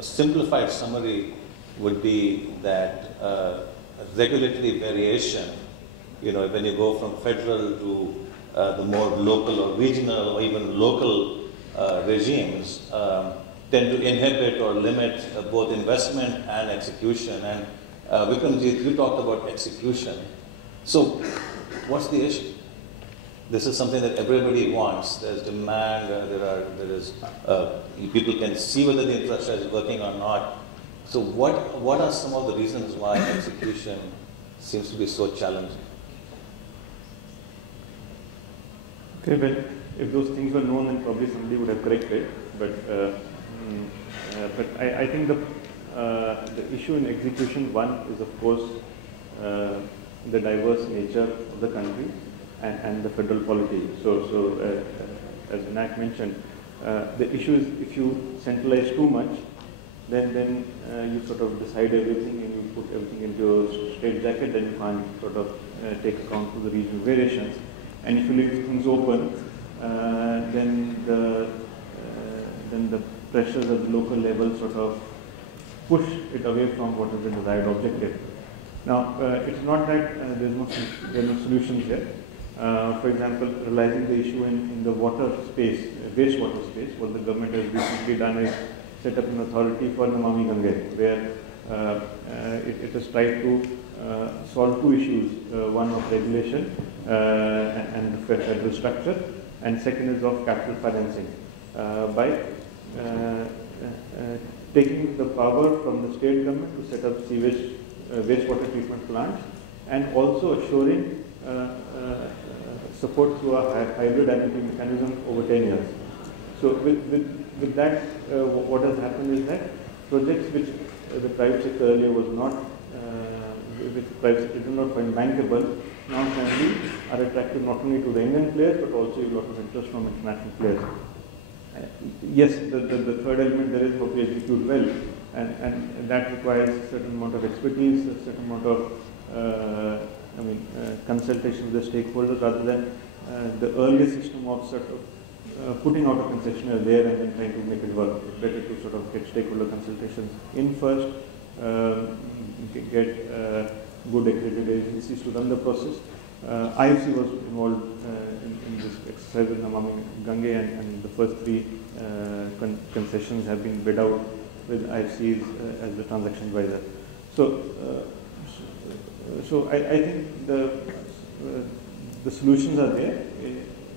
simplified summary would be that regulatory variation, you know, when you go from federal to the more local or regional or even local regimes, tend to inhibit or limit both investment and execution. And Vikramjit, you talked about execution. So what's the issue? This is something that everybody wants. There's demand, people can see whether the infrastructure is working or not. So what are some of the reasons why execution seems to be so challenging? Okay, well, if those things were known, then probably somebody would have corrected. But I think the issue in execution, one is of course the diverse nature of the country and the federal polity. So as Vinayak mentioned, the issue is if you centralize too much, then you sort of decide everything and you put everything into a straight jacket, then you can't sort of take account of the regional variations. And if you leave things open, then the pressures at the local level sort of push it away from what is the desired objective. Now, it's not that there are no solutions here. For example, realizing the issue in the water space, wastewater space, what the government has recently done is set up an authority for Mavinkurve, where it has tried to solve two issues, one of regulation and the federal structure, and second is of capital financing. by taking the power from the state government to set up sewage wastewater treatment plants, and also assuring support through a hybrid annuity mechanism over 10 years. So with that, what has happened is that projects which the private sector earlier was not, which the private sector did not find bankable, now suddenly are attractive not only to the Indian players but also a lot of interest from international players. Yes, the third element there is how to execute well, and that requires a certain amount of expertise, a certain amount of consultation with the stakeholders, rather than the earlier system of sort of putting out a concessionaire there and then trying to make it work. It's better to sort of get stakeholder consultations in first, get good accredited agencies to run the process. IFC was involved in this exercise with Namami Gange, and the first three concessions have been bid out with IFC as the transaction advisor. So I think the solutions are there.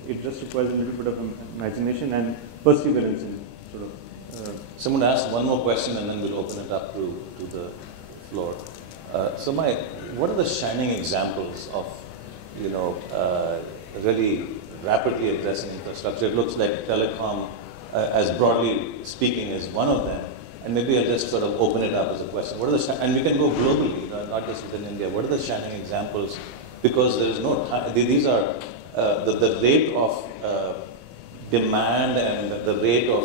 It just requires a little bit of imagination and perseverance in sort of. Someone asked one more question, and then we'll open it up to the floor. So what are the shining examples of, really rapidly addressing infrastructure? It looks like telecom, as broadly speaking, is one of them. And maybe I'll just sort of open it up as a question. What are and we can go globally, not just within India. What are the shining examples? Because there is no time. These are the rate of demand and the rate of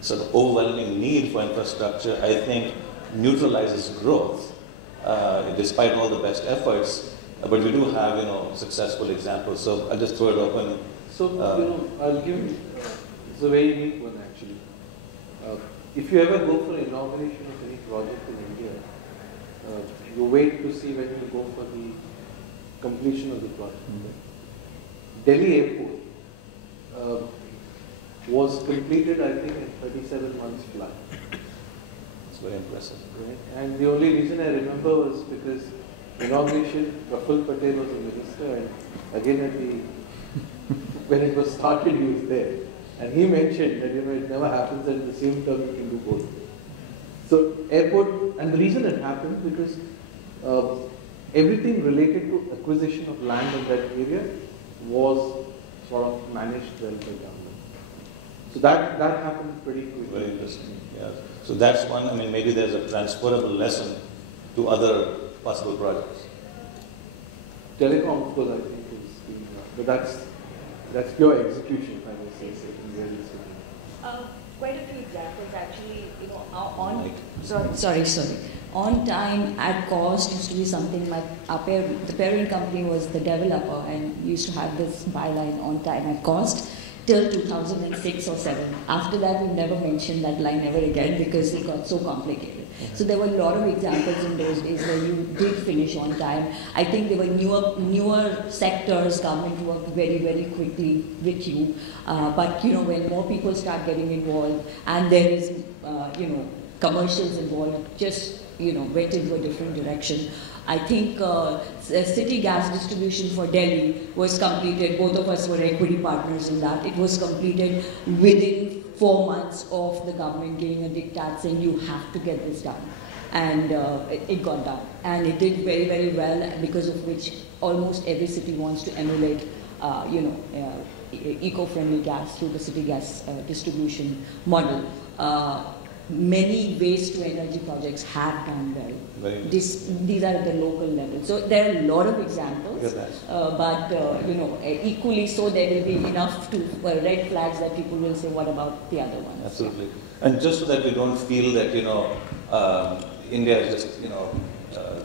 sort of overwhelming need for infrastructure, I think, neutralizes growth, despite all the best efforts. But we do have, successful examples. So I'll just throw it open. So, I'll give it's a very unique one actually. If you ever go for an inauguration of any project in India, you wait to see when you go for the completion of the project. Delhi Airport was completed, I think, in 37 months flat. It's very impressive. Right? And the only reason I remember was because inauguration, Praful Patel was a minister, and again at when it was started, he was there. And he mentioned that it never happens that in the same term you can do both. So airport, and the reason it happened because everything related to acquisition of land in that area was sort of managed well by government. So that happened pretty quickly. Very interesting. Yeah. So that's one. I mean, maybe there's a transferable lesson to other possible projects. Telecom, of course, I think is being done, but that's pure execution, if I may say so. Quite a few examples actually, sorry. On time, at cost used to be something the parent company was the developer and used to have this byline on time at cost till 2006 or 7. After that, we never mentioned that line ever again because it got so complicated. So there were a lot of examples in those days where you did finish on time. I think there were newer sectors coming to work very, very quickly with you. But when more people start getting involved and there is, commercials involved, just went into a different direction. I think city gas distribution for Delhi was completed. Both of us were equity partners in that. It was completed within 4 months of the government giving a diktat saying you have to get this done. And it got done. And it did very, very well, because of which almost every city wants to emulate, eco-friendly gas through the city gas distribution model. Many waste-to-energy projects have done well. These are at the local level. So there are a lot of examples, but equally so there will be enough to red flags that people will say, what about the other ones? Absolutely. And just so that we don't feel that India has just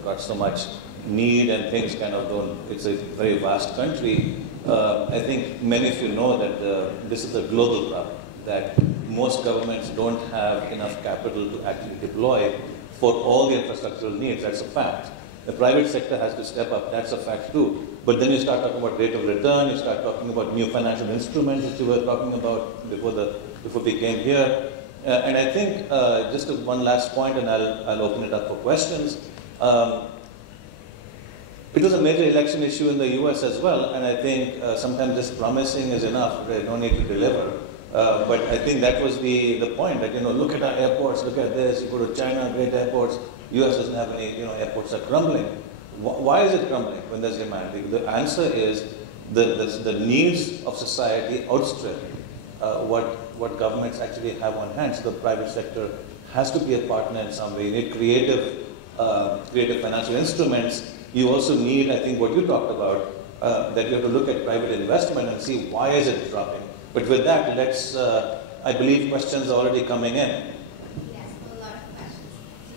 got so much need and things kind of don't. It's a very vast country. I think many of you know that this is a global problem, that most governments don't have enough capital to actually deploy for all the infrastructural needs. That's a fact. The private sector has to step up. That's a fact too. But then you start talking about rate of return. You start talking about new financial instruments, which you were talking about before we came here. And I think just one last point, and I'll open it up for questions. It was a major election issue in the US as well, and I think sometimes just promising is enough. There's no need to deliver. But I think that was the point, that, look at our airports, look at this, you go to China, great airports, US doesn't have any, airports are crumbling. Why is it crumbling when there's demand? The answer is the needs of society outstrip what governments actually have on hand. So the private sector has to be a partner in some way. You need creative financial instruments. You also need, I think, what you talked about, that you have to look at private investment and see why is it dropping. But with that, let's, I believe questions are already coming in. Yes, a lot of questions.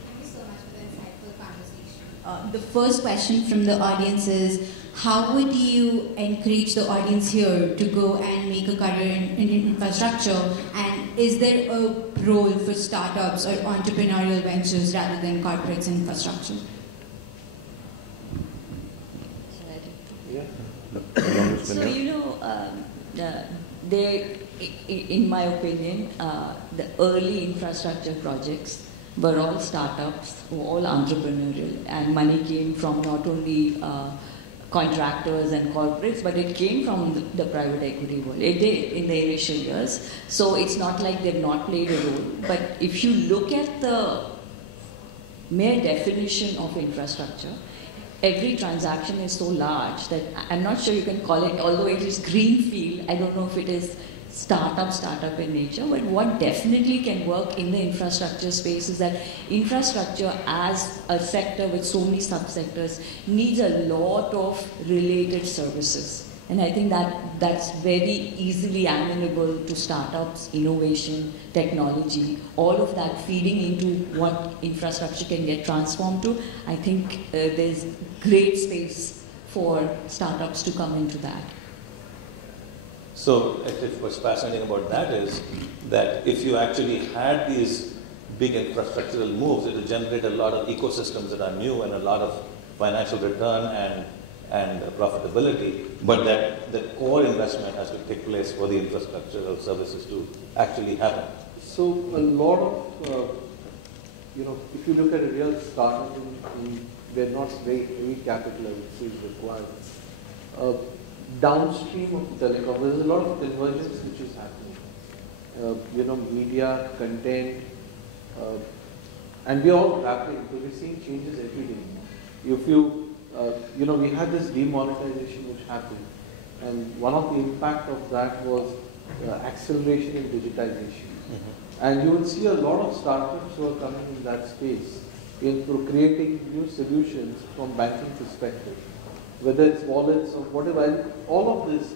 Thank you so much for the insightful conversation. The first question from the audience is, how would you encourage the audience here to go and make a career in infrastructure? And is there a role for startups or entrepreneurial ventures rather than corporate infrastructure? So, in my opinion, the early infrastructure projects were all startups, were all entrepreneurial, and money came from not only contractors and corporates, but it came from the private equity world. It did in the initial years. So it's not like they've not played a role. But if you look at the mere definition of infrastructure, every transaction is so large that I'm not sure you can call it, although it is greenfield, I don't know if it is startup in nature, but what definitely can work in the infrastructure space is that infrastructure as a sector with so many subsectors needs a lot of related services. And I think that's very easily amenable to startups, innovation, technology, all of that feeding into what infrastructure can get transformed to. I think there's great space for startups to come into that. So what's fascinating about that is that if you actually had these big infrastructural moves, it will generate a lot of ecosystems that are new and a lot of financial return and profitability, but that the core investment has to take place for the infrastructural services to actually happen. So a lot of, if you look at a real startup, they're not very heavy capital, I would say, is required. Downstream of telecom, there's a lot of convergence which is happening. Media, content, and we're all grappling because we're seeing changes every day. If you, we had this demonetization which happened, and one of the impact of that was acceleration in digitization. Mm-hmm. And you will see a lot of startups who are coming in that space into creating new solutions from banking perspective. Whether it's wallets or whatever, all of this,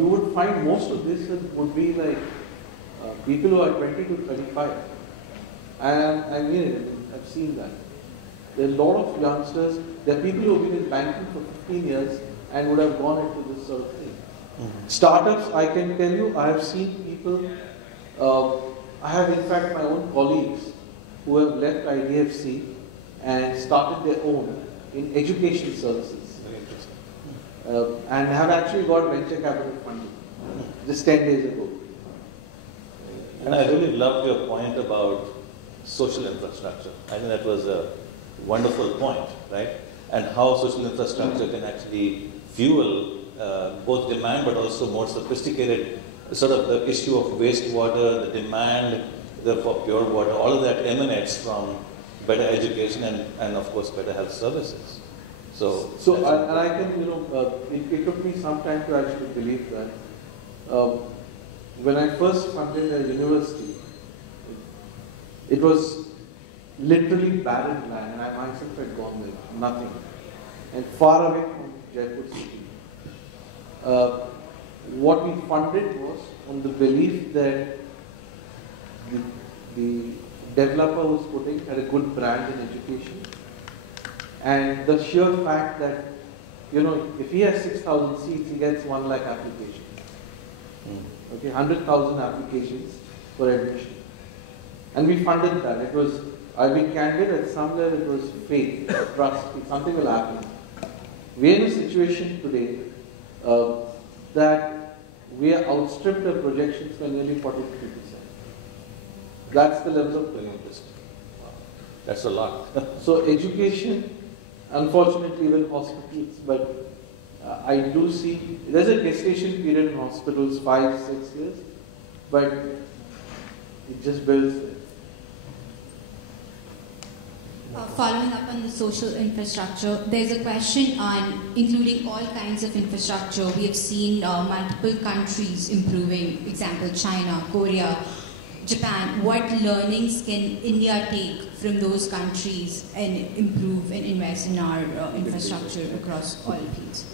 you would find most of this would be like people who are 20 to 35. And I've seen that. There are a lot of youngsters, there are people who have been in banking for 15 years and would have gone into this sort of thing. Mm-hmm. Startups, I can tell you, I have seen people, I have in fact my own colleagues who have left IDFC and started their own in education services. And have actually got venture capital funding just 10 days ago. And I really loved your point about social infrastructure. I think that was a wonderful point, right? And how social infrastructure can actually fuel both demand but also more sophisticated, sort of the issue of wastewater, the demand for pure water, all of that emanates from better education and of course better health services. So I can, it took me some time to actually believe that. When I first funded a university, it was literally barren land, and I myself had gone there, nothing, and far away from Jaipur city. What we funded was on the belief that the developer was had a good brand in education. And the sheer fact that, if he has 6,000 seats, he gets 1 lakh applications. Okay, 100,000 applications for admission. And we funded that. It was, I'll be candid, at some level it was faith, trust, something will happen. We're in a situation today that we are outstripped the projections by nearly 43%. That's the level of doing this. That's a lot. So education, unfortunately, even hospitals, but I do see, there's a gestation period in hospitals, 5-6 years. but it just builds it. Following up on the social infrastructure, there's a question on including all kinds of infrastructure. We have seen multiple countries improving, example China, Korea, Japan. What learnings can India take from those countries and improve and invest in our infrastructure across all fields?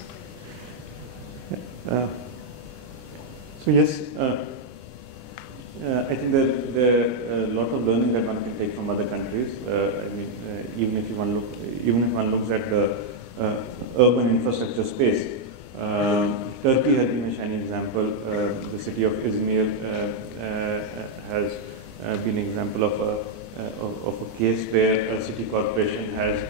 So yes, I think there are a lot of learning that one can take from other countries. I mean, even if one looks at the urban infrastructure space, Turkey has been a shining example. The city of Izmir has been an example of a case where a city corporation has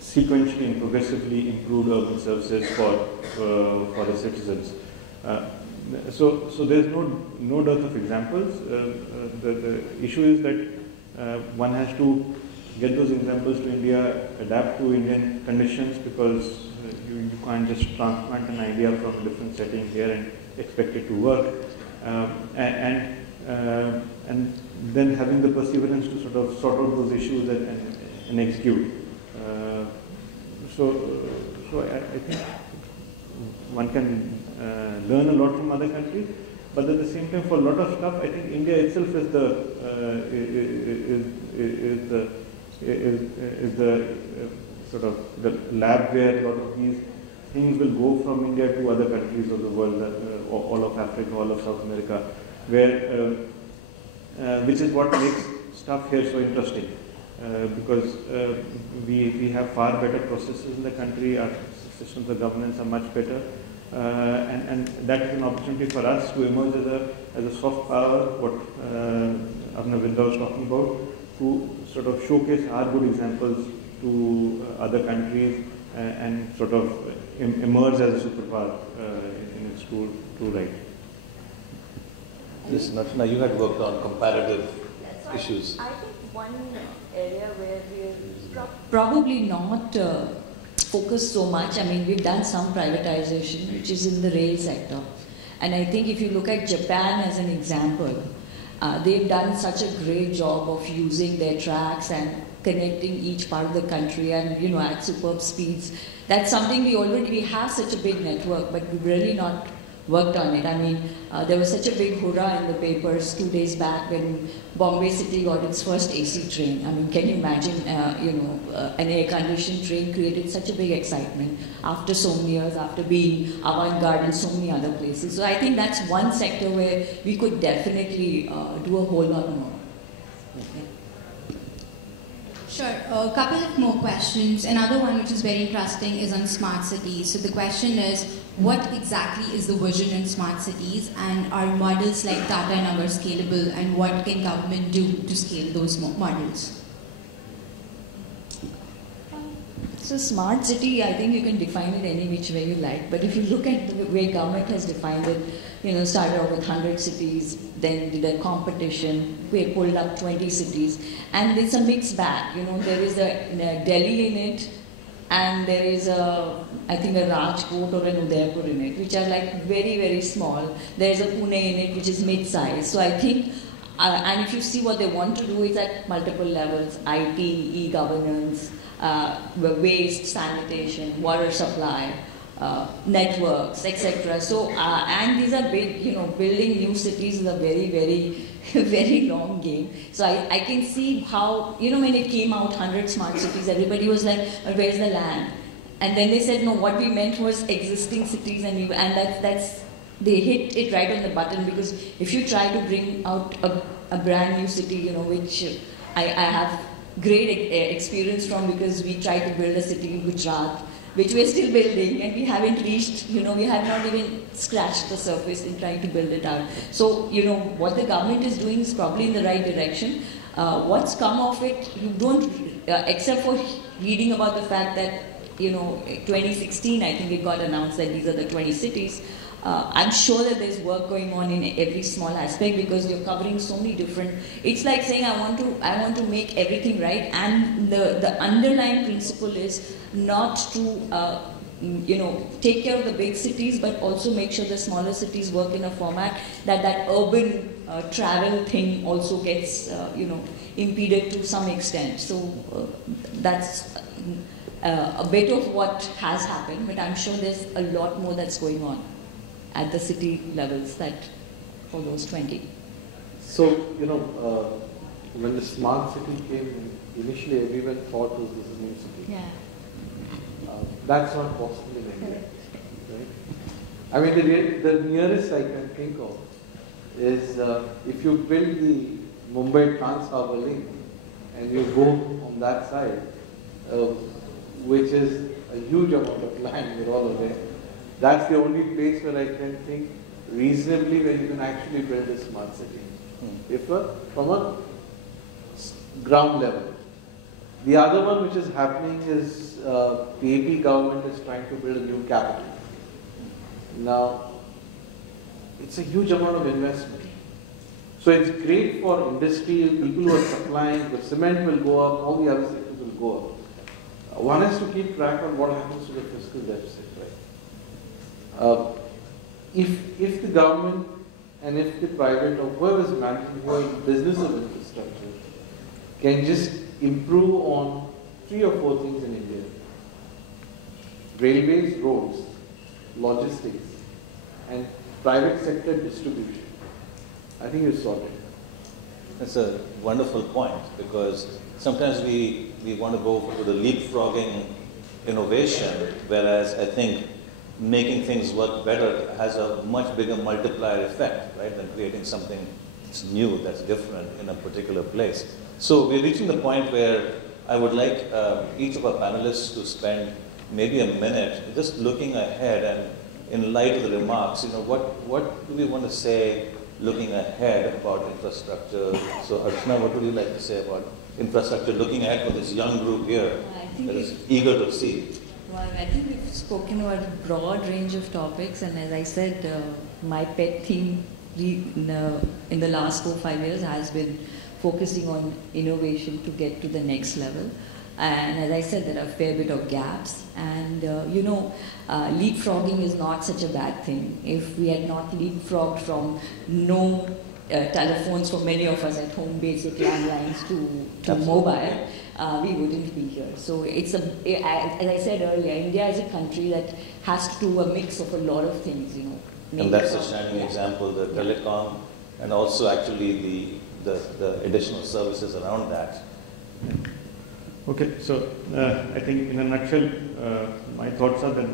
sequentially and progressively improved urban services for the citizens. So there's no dearth of examples. The issue is that one has to get those examples to India, adapt to Indian conditions, because you can't just transplant an idea from a different setting here and expect it to work. And then having the perseverance to sort out those issues and execute. So I think one can learn a lot from other countries, but at the same time, for a lot of stuff, I think India itself is the sort of the lab where a lot of these things will go from India to other countries of the world, all of Africa, all of South America, where which is what makes stuff here so interesting, because we have far better processes in the country. Our systems of governance are much better. And that is an opportunity for us to emerge as a soft power, what Abhinav was talking about, to sort of showcase our good examples to other countries and sort of emerge as a superpower in its true right. Yes, Archana, you had worked on comparative issues. I think one area where we're probably not focused so much. I mean, we've done some privatization, which is in the rail sector. And I think if you look at Japan as an example, they've done such a great job of using their tracks and connecting each part of the country and, you know, at superb speeds. That's something we have such a big network, but we've really not worked on it. I mean, there was such a big hurrah in the papers 2 days back when Bombay City got its first AC train. I mean, can you imagine, an air-conditioned train created such a big excitement after so many years, after being avant-garde in so many other places. So I think that's one sector where we could definitely do a whole lot more. Okay. Sure. A couple of more questions. Another one which is very interesting is on smart cities. So the question is, what exactly is the vision in smart cities, and are models like Tata and Nagar scalable, and what can government do to scale those models? So smart city, I think you can define it any which way you like, but if you look at the way government has defined it, started out with 100 cities, then did a competition, we pulled up 20 cities, and it's a mixed bag. There is a Delhi in it, and there is I think a Rajkot or an Udaipur in it, which are like very, very small. There's a Pune in it, which is mid-size. So I think, and if you see what they want to do is at multiple levels, IT, e-governance, waste, sanitation, water supply, networks, etc. So, and these are big, building new cities is a very, very, very long game. So I can see how, when it came out, 100 smart cities, everybody was like, where's the land? And then they said, no, what we meant was existing cities, and that's they hit it right on the button, because if you try to bring out a brand new city, which I have great experience from, because we tried to build a city in Gujarat, which we're still building, and we haven't reached, we have not even scratched the surface in trying to build it out. So, what the government is doing is probably in the right direction. What's come of it, you don't, except for reading about the fact that, 2016, I think it got announced that these are the 20 cities. I'm sure that there's work going on in every small aspect, because you're covering so many different. It's like saying I want to make everything right, and the underlying principle is not to take care of the big cities, but also make sure the smaller cities work in a format that urban travel thing also gets, impeded to some extent. So that's a bit of what has happened, but I'm sure there's a lot more that's going on at the city levels that for those 20. So, when the smart city came, initially everyone thought this is a new city. Yeah. That's not possible in India, right? I mean, the nearest I can think of is if you build the Mumbai Trans Harbour link and you go on that side, which is a huge amount of land, we're all aware. That's the only place where I can think reasonably where you can actually build a smart city. From a ground level. The other one which is happening is the AP government is trying to build a new capital. Now, it's a huge amount of investment. So it's great for industry, people who are supplying, the cement will go up, all the other sectors will go up. One has to keep track on what happens to the fiscal deficit, right? If the government and if the private or whoever is managing the business of infrastructure can just improve on 3 or 4 things in India: railways, roads, logistics, and private sector distribution, I think it's sorted. That's a wonderful point, because sometimes we want to go for the leapfrogging innovation, whereas I think making things work better has a much bigger multiplier effect, right, than creating something that's new, that's different in a particular place. So we're reaching the point where I would like each of our panelists to spend maybe a minute just looking ahead, and in light of the remarks, what do we want to say looking ahead about infrastructure? So Archana, what would you like to say about infrastructure looking ahead for this young group here that is eager to see? Well, I think we've spoken about a broad range of topics, and as I said, my pet theme in the last 4 or 5 years has been focusing on innovation to get to the next level. And as I said, there are a fair bit of gaps, and leapfrogging is not such a bad thing. If we had not leapfrogged from no telephones for many of us at home, basic landlines to mobile, we wouldn't be here. So it's as I said earlier, India is a country that has to do a mix of a lot of things, And that's a shining example, the telecom, and also actually the additional services around that. Okay, so I think in a nutshell, my thoughts are that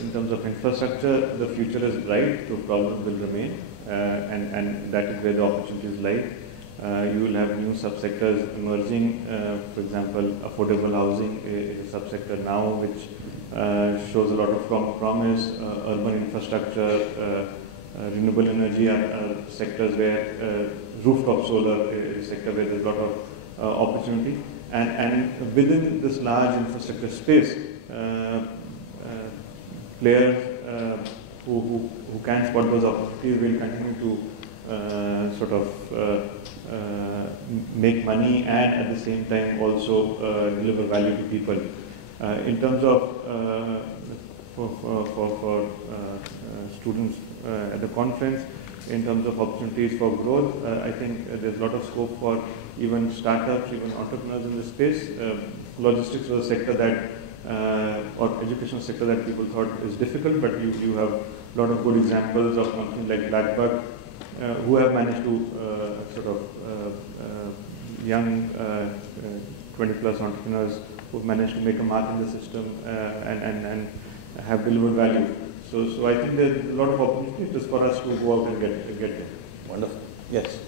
in terms of infrastructure, the future is bright, so problems will remain, and that is where the opportunities lie. You will have new subsectors emerging. For example, affordable housing is a subsector now which shows a lot of promise. Urban infrastructure, renewable energy are sectors where rooftop solar is a sector where there's a lot of opportunity. And within this large infrastructure space, players who can spot those opportunities will continue to sort of make money and at the same time also deliver value to people. In terms of for students at the conference, in terms of opportunities for growth, I think there's a lot of scope for even startups, even entrepreneurs in this space. Logistics was a sector that, or educational sector that people thought is difficult, but you have a lot of good examples of companies like Blackbuck who have managed to sort of young 20+ entrepreneurs who have managed to make a mark in the system and have delivered value. So I think there's a lot of opportunities just for us to go out and get there. Wonderful. Yes.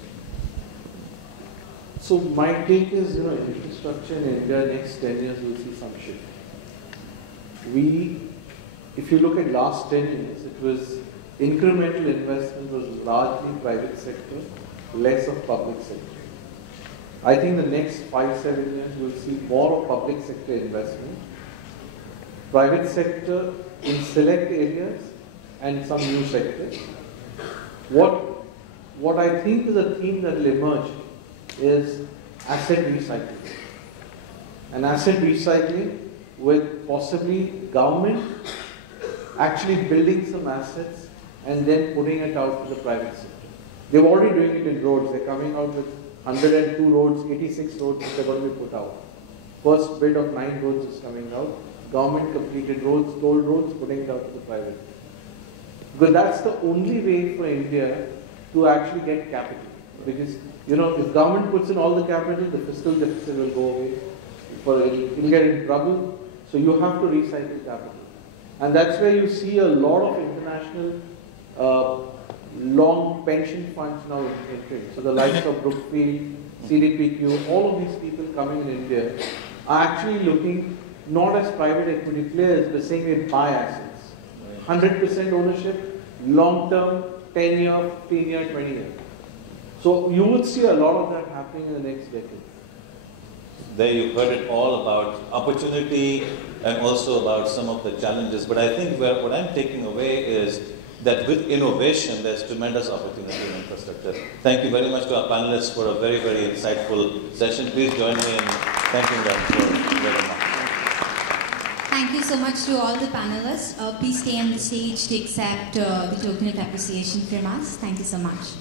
So my take is, infrastructure in India next 10 years we'll see some shift. If you look at last 10 years, it was incremental investment was largely private sector, less of public sector. I think the next 5-7 years we'll see more of public sector investment, private sector in select areas and some new sectors. What I think is a theme that will emerge is asset recycling. And asset recycling with possibly government actually building some assets and then putting it out to the private sector. They're already doing it in roads. They're coming out with 102 roads, 86 roads which are going to be put out. First bid of 9 roads is coming out. Government completed roads, toll roads, putting it out to the private. Because that's the only way for India to actually get capital. Because, you know, if government puts in all the capital, the fiscal deficit will go away. It'll get in trouble. So you have to recycle capital. And that's where you see a lot of international long pension funds now entering. So the likes of Brookfield, CDPQ, all of these people coming in India are actually looking not as private equity players, but saying they buy assets. 100% ownership, long-term, 10-year, 15-year, 20-year. So you would see a lot of that happening in the next decade. There you heard it all about opportunity and also about some of the challenges. But I think what I'm taking away is that with innovation, there's tremendous opportunity in infrastructure. Thank you very much to our panelists for a very, very insightful session. Please join me in thanking them for their remarks. Thank you so much to all the panelists. Please stay on the stage to accept the token of appreciation from us. Thank you so much.